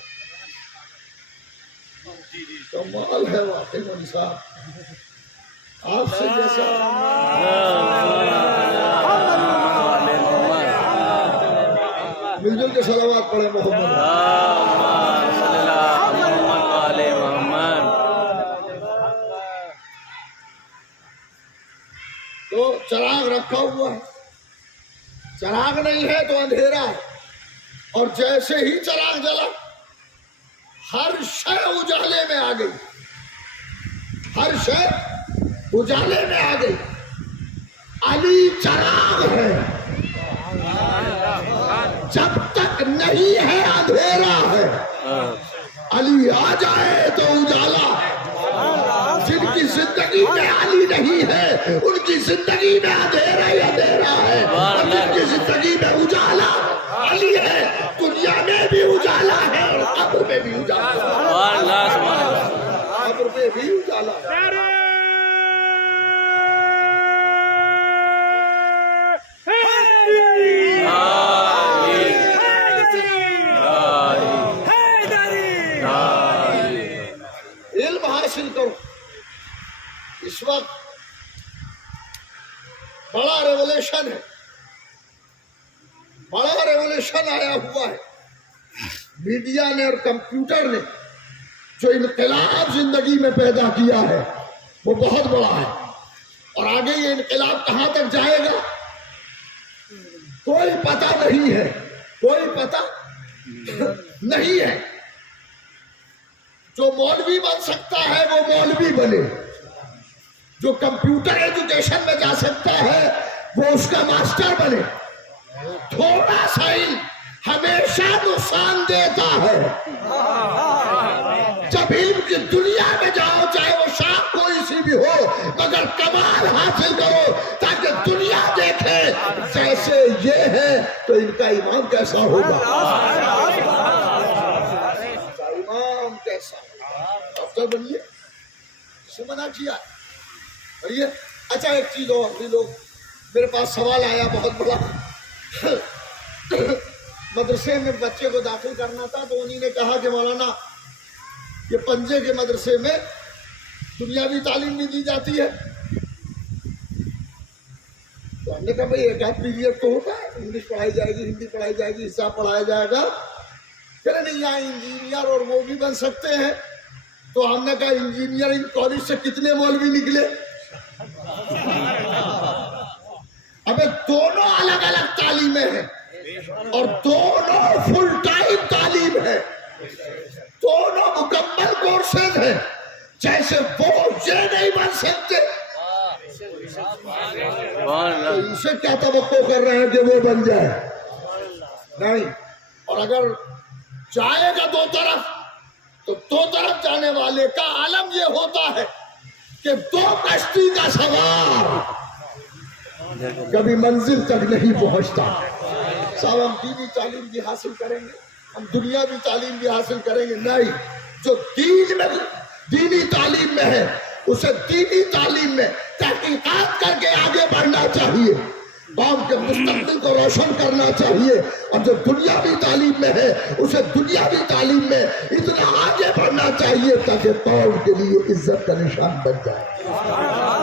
کمال ہے واقعی مولانا صاحب، آپ سے جیسا مل جل کے صلوات پڑھے محمد۔ تو چراغ رکھا ہوا ہے، چراغ نہیں ہے تو اندھیرا ہے، اور جیسے ہی چراغ جلا ہر شے اجالے میں آ گئی، ہر شے اجالے میں آ گئی۔ علی چراغ ہے، جب تک نہیں ہے اندھیرا ہے، علی آ جائے تو اجالا ہے۔ جن کی زندگی میں علی نہیں ہے ان کی زندگی میں اندھیرا ہی اندھیرا ہے، اور جن کی زندگی میں اجالا علی ہے، دنیا میں بھی اجالا ہے اور قبر میں بھی اجالا ہے، قبر میں بھی اجالا ہے۔ علم حاصل کرو۔ اس وقت بڑا ریولیشن ہے، بڑا ریولیشن آیا ہوا ہے، میڈیا نے اور کمپیوٹر نے جو انقلاب زندگی میں پیدا کیا ہے وہ بہت بڑا ہے، اور آگے یہ انقلاب کہاں تک جائے گا کوئی پتہ نہیں ہے، کوئی پتہ نہیں ہے۔ جو مولوی بن سکتا ہے وہ مولوی بنے، جو کمپیوٹر ایجوکیشن میں جا سکتا ہے وہ اس کا ماسٹر بنے۔ تھوڑا سا علم ہمیشہ نقصان دیتا ہے۔ جب علم کی دنیا میں جاؤ، چاہے وہ شاخ کوئی سی بھی ہو، مگر کمال حاصل کرو تاکہ دنیا دیکھے جیسے یہ ہے تو ان کا ایمان کیسا ہوگا، ایمان کیسا ہوگا۔ ڈاکٹر بنیے، اسے منع کیا ہے۔ اچھا ایک چیز اور، بھی لوگ میرے پاس سوال آیا بہت بڑا، مدرسے میں بچے کو داخل کرنا تھا تو انہی نے کہا کہ مولانا یہ پنجے کے مدرسے میں دنیاوی تعلیم نہیں دی جاتی ہے۔ تو ہم نے کہا بھئی ایک آدھ پیریڈ تو ہوتا ہے، انگلش پڑھائی جائے گی، ہندی پڑھائی جائے گی، حساب پڑھایا جائے گا۔ کہ نہیں یہاں انجینئر اور وہ بھی بن سکتے ہیں۔ تو ہم نے کہا انجینئرنگ کالج سے کتنے مولوی نکلے؟ ابے دونوں الگ الگ تعلیمیں ہیں اور دونوں فل ٹائم تعلیم ہے، دونوں مکمل کورسز ہیں۔ جیسے وہ یہ نہیں بن سکتے تو ان سے کیا توقع کر رہے ہیں کہ وہ بن جائے؟ نہیں۔ اور اگر جائے گا دو طرف تو دو طرف جانے والے کا عالم یہ ہوتا ہے کہ دو کشتی کا سوار کبھی منزل تک نہیں پہنچتا۔ صاحب ہم دینی تعلیم بھی حاصل کریں گے، ہم دنیاوی تعلیم بھی حاصل کریں گے، نہیں۔ جو دینی تعلیم میں ہے اسے دینی تعلیم میں تحقیقات کر کے آگے بڑھنا چاہیے، قوم کے مستقبل کو روشن کرنا چاہیے، اور جو دنیاوی تعلیم میں ہے اسے دنیاوی تعلیم میں اتنا آگے بڑھنا چاہیے تاکہ قوم کے لیے عزت کا نشان بن جائے۔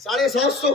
750।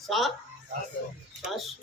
700।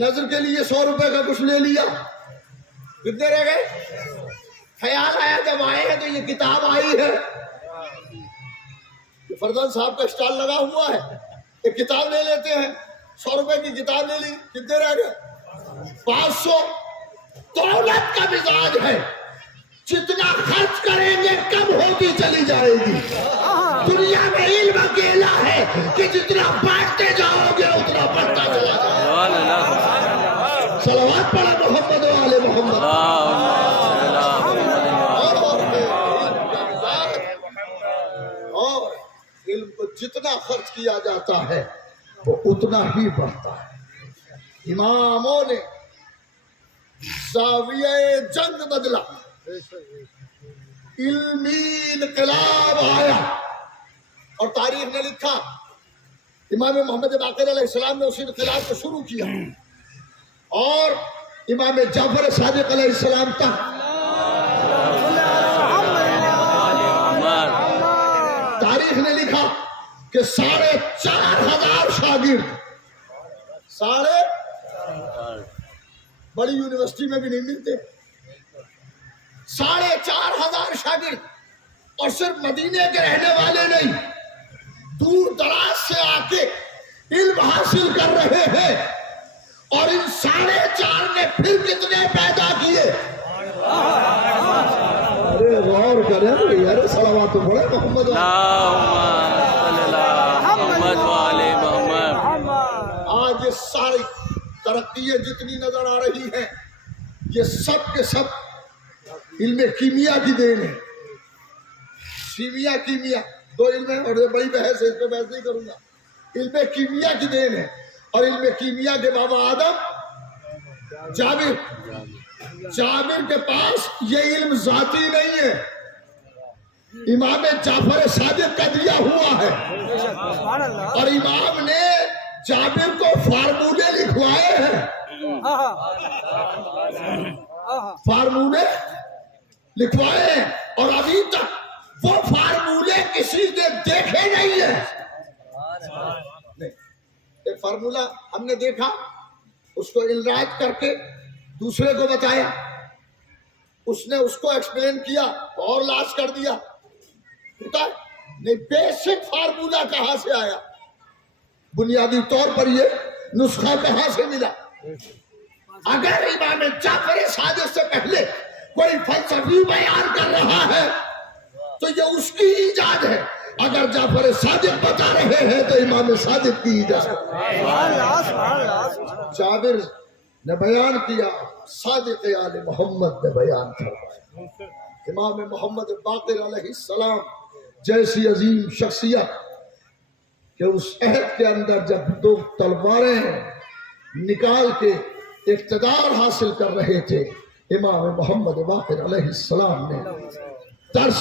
نظر کے لیے 100 روپے کا کچھ لے لیا، کتنے رہ گئے؟ خیال آیا جب آئے ہیں تو یہ کتاب آئی ہے، فرزند صاحب کا اسٹال لگا ہوا ہے، ایک کتاب لے لیتے ہیں، 100 روپے کی کتاب لے لی، کتنے رہ گئے؟ 500۔ دولت کا مزاج ہے، جتنا خرچ کریں گے کم ہوتی چلی جائے گی۔ دنیا میں علم اکیلا ہے کہ جتنا بانٹتے جاؤ گے اتنا بڑھتا چلا جائے گا۔ صلوات پڑھا محمد و آل محمد۔ اور علم کو جتنا خرچ کیا جاتا ہے وہ اتنا ہی بڑھتا ہے۔ اماموں نے زاویہ جنگ بدلا، علمی انقلاب آیا، اور تاریخ نے لکھا امام محمد باقر علیہ السلام نے اس انقلاب کو شروع کیا، اور امام جعفر صادق علیہ السلام تک تاریخ نے لکھا کہ 4,500 شاگرد، بڑی یونیورسٹی میں بھی نہیں ملتے، 4,500 شاگرد، اور صرف مدینے کے رہنے والے نہیں، دور دراز سے آ کے علم حاصل کر رہے ہیں، اور ان 4.5 نے پھر کتنے پیدا کیے؟ ارے غور کریں یار، صلوات پڑھے محمد آج یہ ساری ترقیاں جتنی نظر آ رہی ہیں یہ سب کے سب علم کیمیا کی دین ہے۔ کیمیا دو علم ہے، اور بڑی بحث ہے، اس پہ بحث نہیں کروں گا۔ علم کیمیا کی دین ہے، اور علم کیمیا کے بابا آدم جابر کے پاس یہ علم ذاتی نہیں ہے، امام جعفر صادق کا دیا ہوا ہے، اور امام نے جابر کو فارمولے لکھوائے ہیں، فارمولے لکھوائے ہیں، اور ابھی تک وہ فارمولے کسی نے دیکھے نہیں ہیں۔ ایک فارمولہ ہم نے دیکھا، اس کو الراج کر کے دوسرے کو بتایا، اس نے اس کو ایکسپلین کیا اور لاش کر دیا، نہیں بیسک فارمولہ کہاں سے آیا، بنیادی طور پر یہ نسخہ کہاں سے ملا؟ اگر امام جعفر صادق سے پہلے کوئی فلسفی بیان کر رہا ہے تو یہ اس کی ایجاد ہے، اگر جعفر صادق بتا رہے ہیں تو امام صادق کی ایجاد ہے۔ جابر نے بیان کیا، صادق آل محمد نے بیان کروایا۔ امام محمد باقر علیہ السلام جیسی عظیم شخصیت کہ اس عہد کے اندر جب دو تلواریں نکال کے اقتدار حاصل کر رہے تھے، امام محمد باقر علیہ السلام نے درس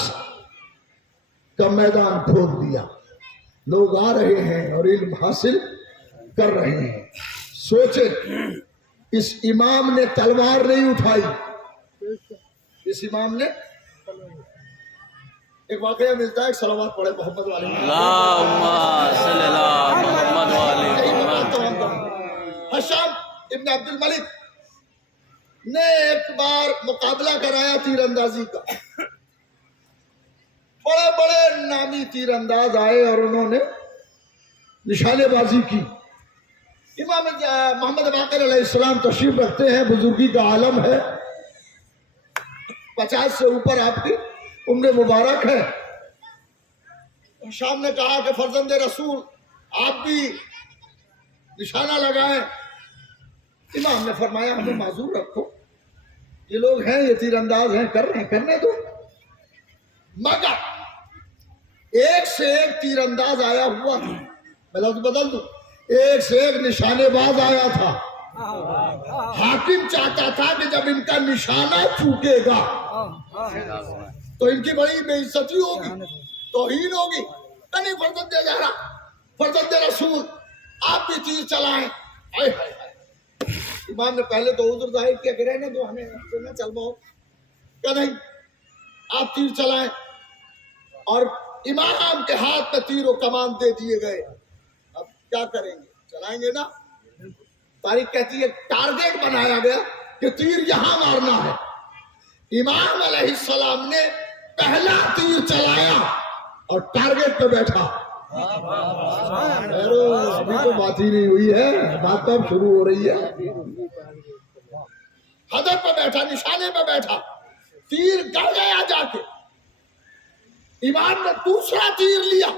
کا میدان کھول دیا، لوگ آ رہے ہیں اور علم حاصل کر رہے ہیں۔ سوچیں، اس امام نے تلوار نہیں اٹھائی، اس امام نے ایک واقعہ ملتا ہے، ایک صلوات پڑھے محمد والے حشام ابن عبد الملک نے ایک بار مقابلہ کرایا تیر اندازی کا، بڑے بڑے نامی تیر انداز آئے اور انہوں نے نشانے بازی کی۔ امام محمد باقر علیہ السلام تشریف رکھتے ہیں، بزرگی کا عالم ہے، 50 سے اوپر آپ کی عمر مبارک ہے۔ شام نے کہا کہ فرزند رسول آپ بھی نشانہ لگائیں۔ امام نے فرمایا ہمیں معذور رکھو، یہ لوگ ہیں، یہ تیر انداز ہیں، کر رہے ہیں، کرنے دو۔ مگر ایک سے ایک تیر انداز آیا ہوا تھا، میں لفظ بدل دوں، ایک سے ایک نشانے باز آیا تھا۔ حاکم چاہتا تھا کہ جب ان کا نشانہ چوکے گا تو ان کی بڑی بے عزتی ہوگی، توہین ہوگی۔ نہیں، فرزند زہرا، فرزند رسول آپ بھی تیر چلائیں۔ امام نے پہلے تو عذر ظاہر کیا کہ رہنے دو، ہمیں نہ چل پاؤ، کہ نہیں آپ تیر چلائیں، اور امام کے ہاتھ میں تیر و کمان دے دیے گئے۔ کیا کریں گے؟ چلائیں گے نا. تاریخ کہتی ہے ٹارگیٹ بنایا گیا کہ تیر یہاں مارنا ہے. امام علیہ السلام نے پہلا تیر چلایا اور ٹارگیٹ پہ بیٹھا. ابھی تو بات ہی نہیں ہوئی ہے, بات تو اب شروع ہو رہی ہے. ہدف پہ بیٹھا, نشانے پہ بیٹھا, تیر گڑ گیا جا کے. امام نے دوسرا تیر لیا.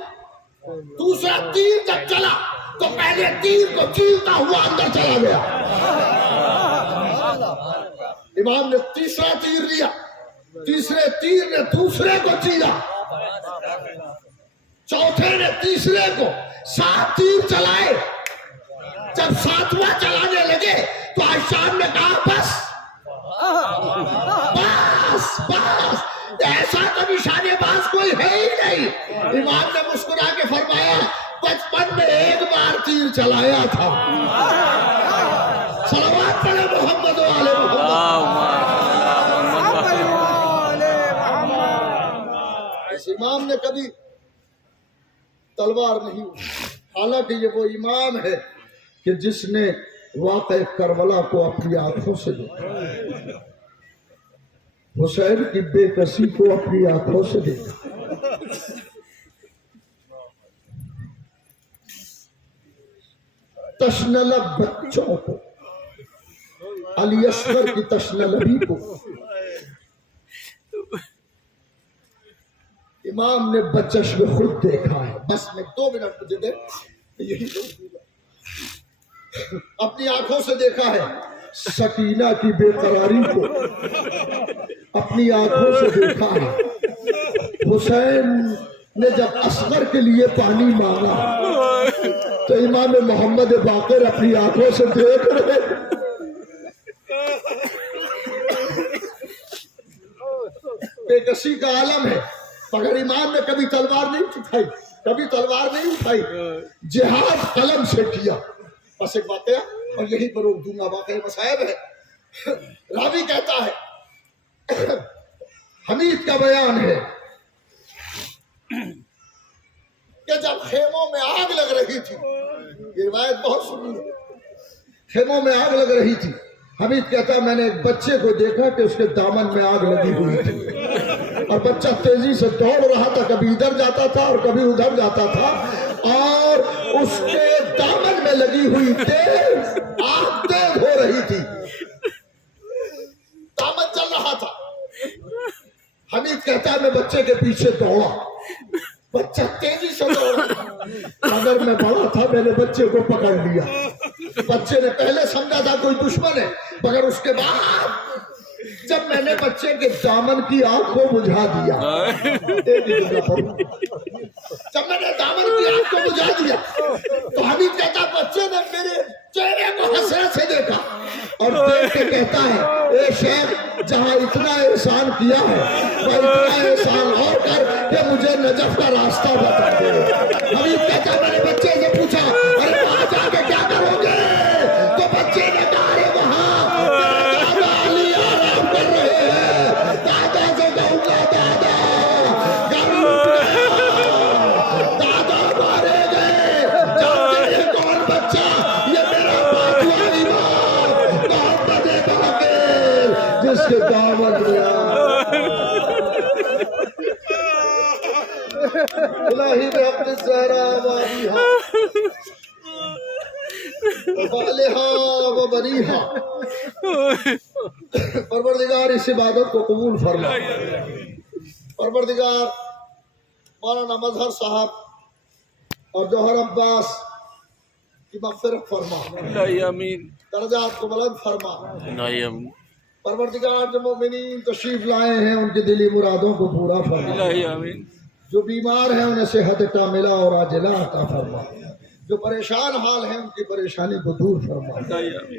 دوسرا تیر جب چلا تو پہلے تیر کو چیرتا ہوا اندر چلا گیا. امام نے تیسرا تیر لیا. تیسرے تیر نے دوسرے کو چیرا. چوتھے نے تیسرے کو. 7 تیر چلائے. جب 7واں چلانے لگے تو عائشہ نے کہا بس بس بس, ایسا تو نشانے باز کوئی ہے ہی نہیں. امام نے مسکرا کے فرمایا 55 میں ایک بار تیر چلایا تھا. صلوات پڑھے محمد و آل محمد. اس امام نے کبھی تلوار نہیں اٹھائی. حالانکہ یہ وہ امام ہے کہ جس نے واقع کربلا کو اپنی آنکھوں سے دیکھا, حسین کی بے کسی کو اپنی آنکھوں سے دیکھا. تشنلب بچوں کو, علی اصغر کی تشنلبی کو امام نے بچش میں خود دیکھا ہے. بس میں 2 منٹ مجھے دے, یہی اپنی آنکھوں سے دیکھا ہے. سکینہ کی بے قراری کو اپنی آنکھوں سے دیکھا ہے. حسین نے جب اصغر کے لیے پانی مانگا تو امام محمد باقر اپنی آنکھوں سے دیکھ رہے. بے کسی کا عالم ہے. مگر امام نے کبھی تلوار نہیں اٹھائی, کبھی تلوار نہیں اٹھائی. جہاد قلم سے کیا. بس ایک بات ہے اور یہی پر روک دوں گا, واقعی مصائب ہے. راوی کہتا ہے, حمید کا بیان ہے کہ جب خیموں میں آگ لگ رہی تھی, یہ روایت بہت سنی ہے, خیموں میں آگ لگ رہی تھی, حمید کہتا میں نے ایک بچے کو دیکھا کہ اس کے دامن میں آگ لگی ہوئی تھی اور بچہ تیزی سے دوڑ رہا تھا, کبھی ادھر جاتا تھا اور کبھی ادھر جاتا تھا, اور اس کے دامن میں لگی ہوئی تیز آگ تیز ہو رہی تھی, دامن چل رہا تھا. حمید کہتا ہے میں بچے کے پیچھے دوڑا, بچہ تیزی سے دوڑا, اگر میں بڑا تھا میں نے بچے کو پکڑ لیا. بچے نے پہلے سمجھا تھا کوئی دشمن ہے, مگر اس کے بعد جب میں نے بچے کے دامن کی آگ کو بجھا دیا, جب میں نے دامن کی آگ کو بجھا دیا تو حمید کہتا بچے نے میرے چہرے کو حسرت سے دیکھا اور دیکھ کے کہتا ہے اے شیخ جہاں اتنا احسان کیا ہے وہ اتنا احسان اور کر کہ مجھے نجف کا راستہ بتا دے. حمید کہتا میں نے بچے سے پوچھا ارے وہاں جا کے کیا کرو گے, تو بچے نے کہا ارے وہاں دادا علی آرام کر رہے ہیں, دادا سے کہوں گا دادا دادا مارے گئے. جانتے ہیں کون بچہ, یہ میرا پانچواں امام محمد باقر جس کے دامن میں الہی میں اپنے زہرا والیہا والہا و بنیہا, پروردگار اس عبادت کو قبول فرما. پروردگار مولانا مظہر صاحب اور جوہر عباس کی مغفرت فرما, درجات کو بلند فرما. پروردگار جو مومنین تشریف لائے ہیں ان کی دلی مرادوں کو پورا فرما. جو بیمار ہیں انہیں صحت کاملہ اور عاجلہ عطا فرما. جو پریشان حال ہیں ان کی پریشانی کو دور فرما.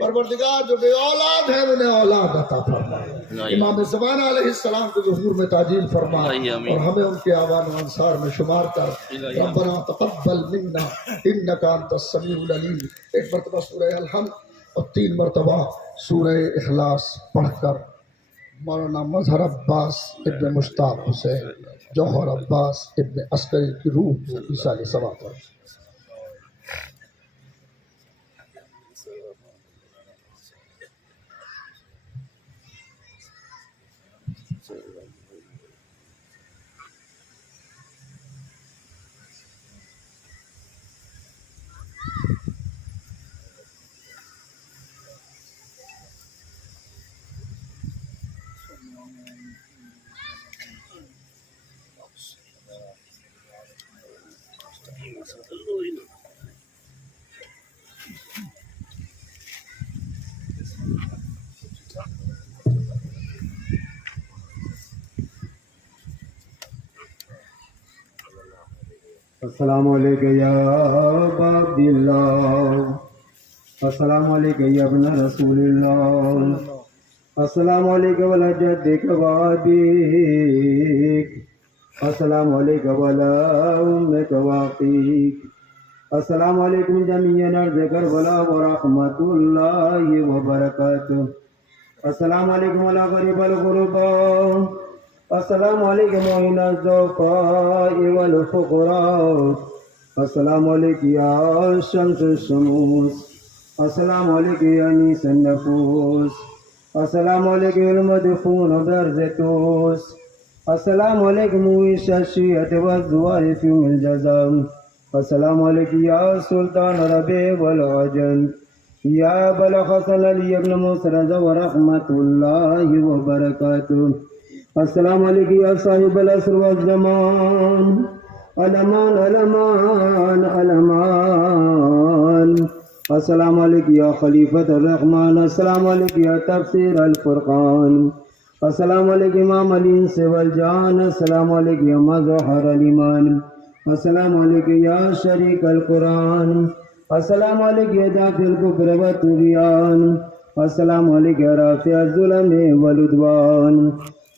پروردگار جو بے اولاد ہیں انہیں اولاد عطا فرما. امام زمانہ علیہ السلام کے ظہور میں تعجیل فرما اور ہمیں ان کے آوان و انصار میں شمار کر. ربنا تقبل منا انک انت السمیع العلیم. ایک مرتبہ سورہ الحمد اور 3 مرتبہ سورہ اخلاص پڑھ کر مولانا مظہر عباس ابن مشتاق حسین جوہر عباس ابن عسکری کی روح کو عیسیٰ ثواب پر السلام علیکم یا ابا عبداللہ، السلام علیکم یا ابن رسول اللہ، السلام علیکم ولا جدک وابیک، السلام علیکم ولا امک واقیک، السلام علیکم جمیعاً ارض کربلا ورحمۃ اللہ وبرکاتہ، السلام علیکم ولا غریب الغربا، السلام علیکم معین الضعفاء والفقراء، السلام علیکم یا شمس الشموس، السلام علیکم یا انیس النفوس، السلام علیکم المدفون برز توس، السلام علیکم ویش الشیعة والزوار فی یوم الجزا، السلام علیکم یا سلطان ربیع والعجم، یا بلغ حسن علی ابن مسرد ورحمۃ اللہ وبرکاتہ، السلام علیکم یا صاحب العصر والزمان، الامان الامان الامان، السلام علیکم یا خلیفۃ الرحمن، السلام علیکم یا تفسیر الفرقان، السلام علیکم امام الانس والجان، السلام علیکم یا مظہر الایمان، السلام علیکم یا شریک القرآن، السلام علیکم یا دافع الکفر والطغیان، السلام علیکم یا رافع الظلم والعدوان،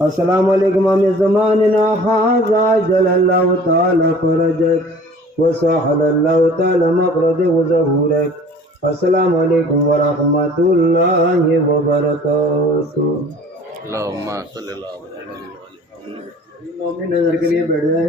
السلام علیکم امام زماننا هذا جل اللہ تعالی فرجک وسهل اللہ تعالی مخرجک وظہورک، السلام علیکم ورحمۃ اللہ وبرکاتہ۔ اللهم صل على محمد وعلى آله مومن نظر کے لیے بیٹھ جائے۔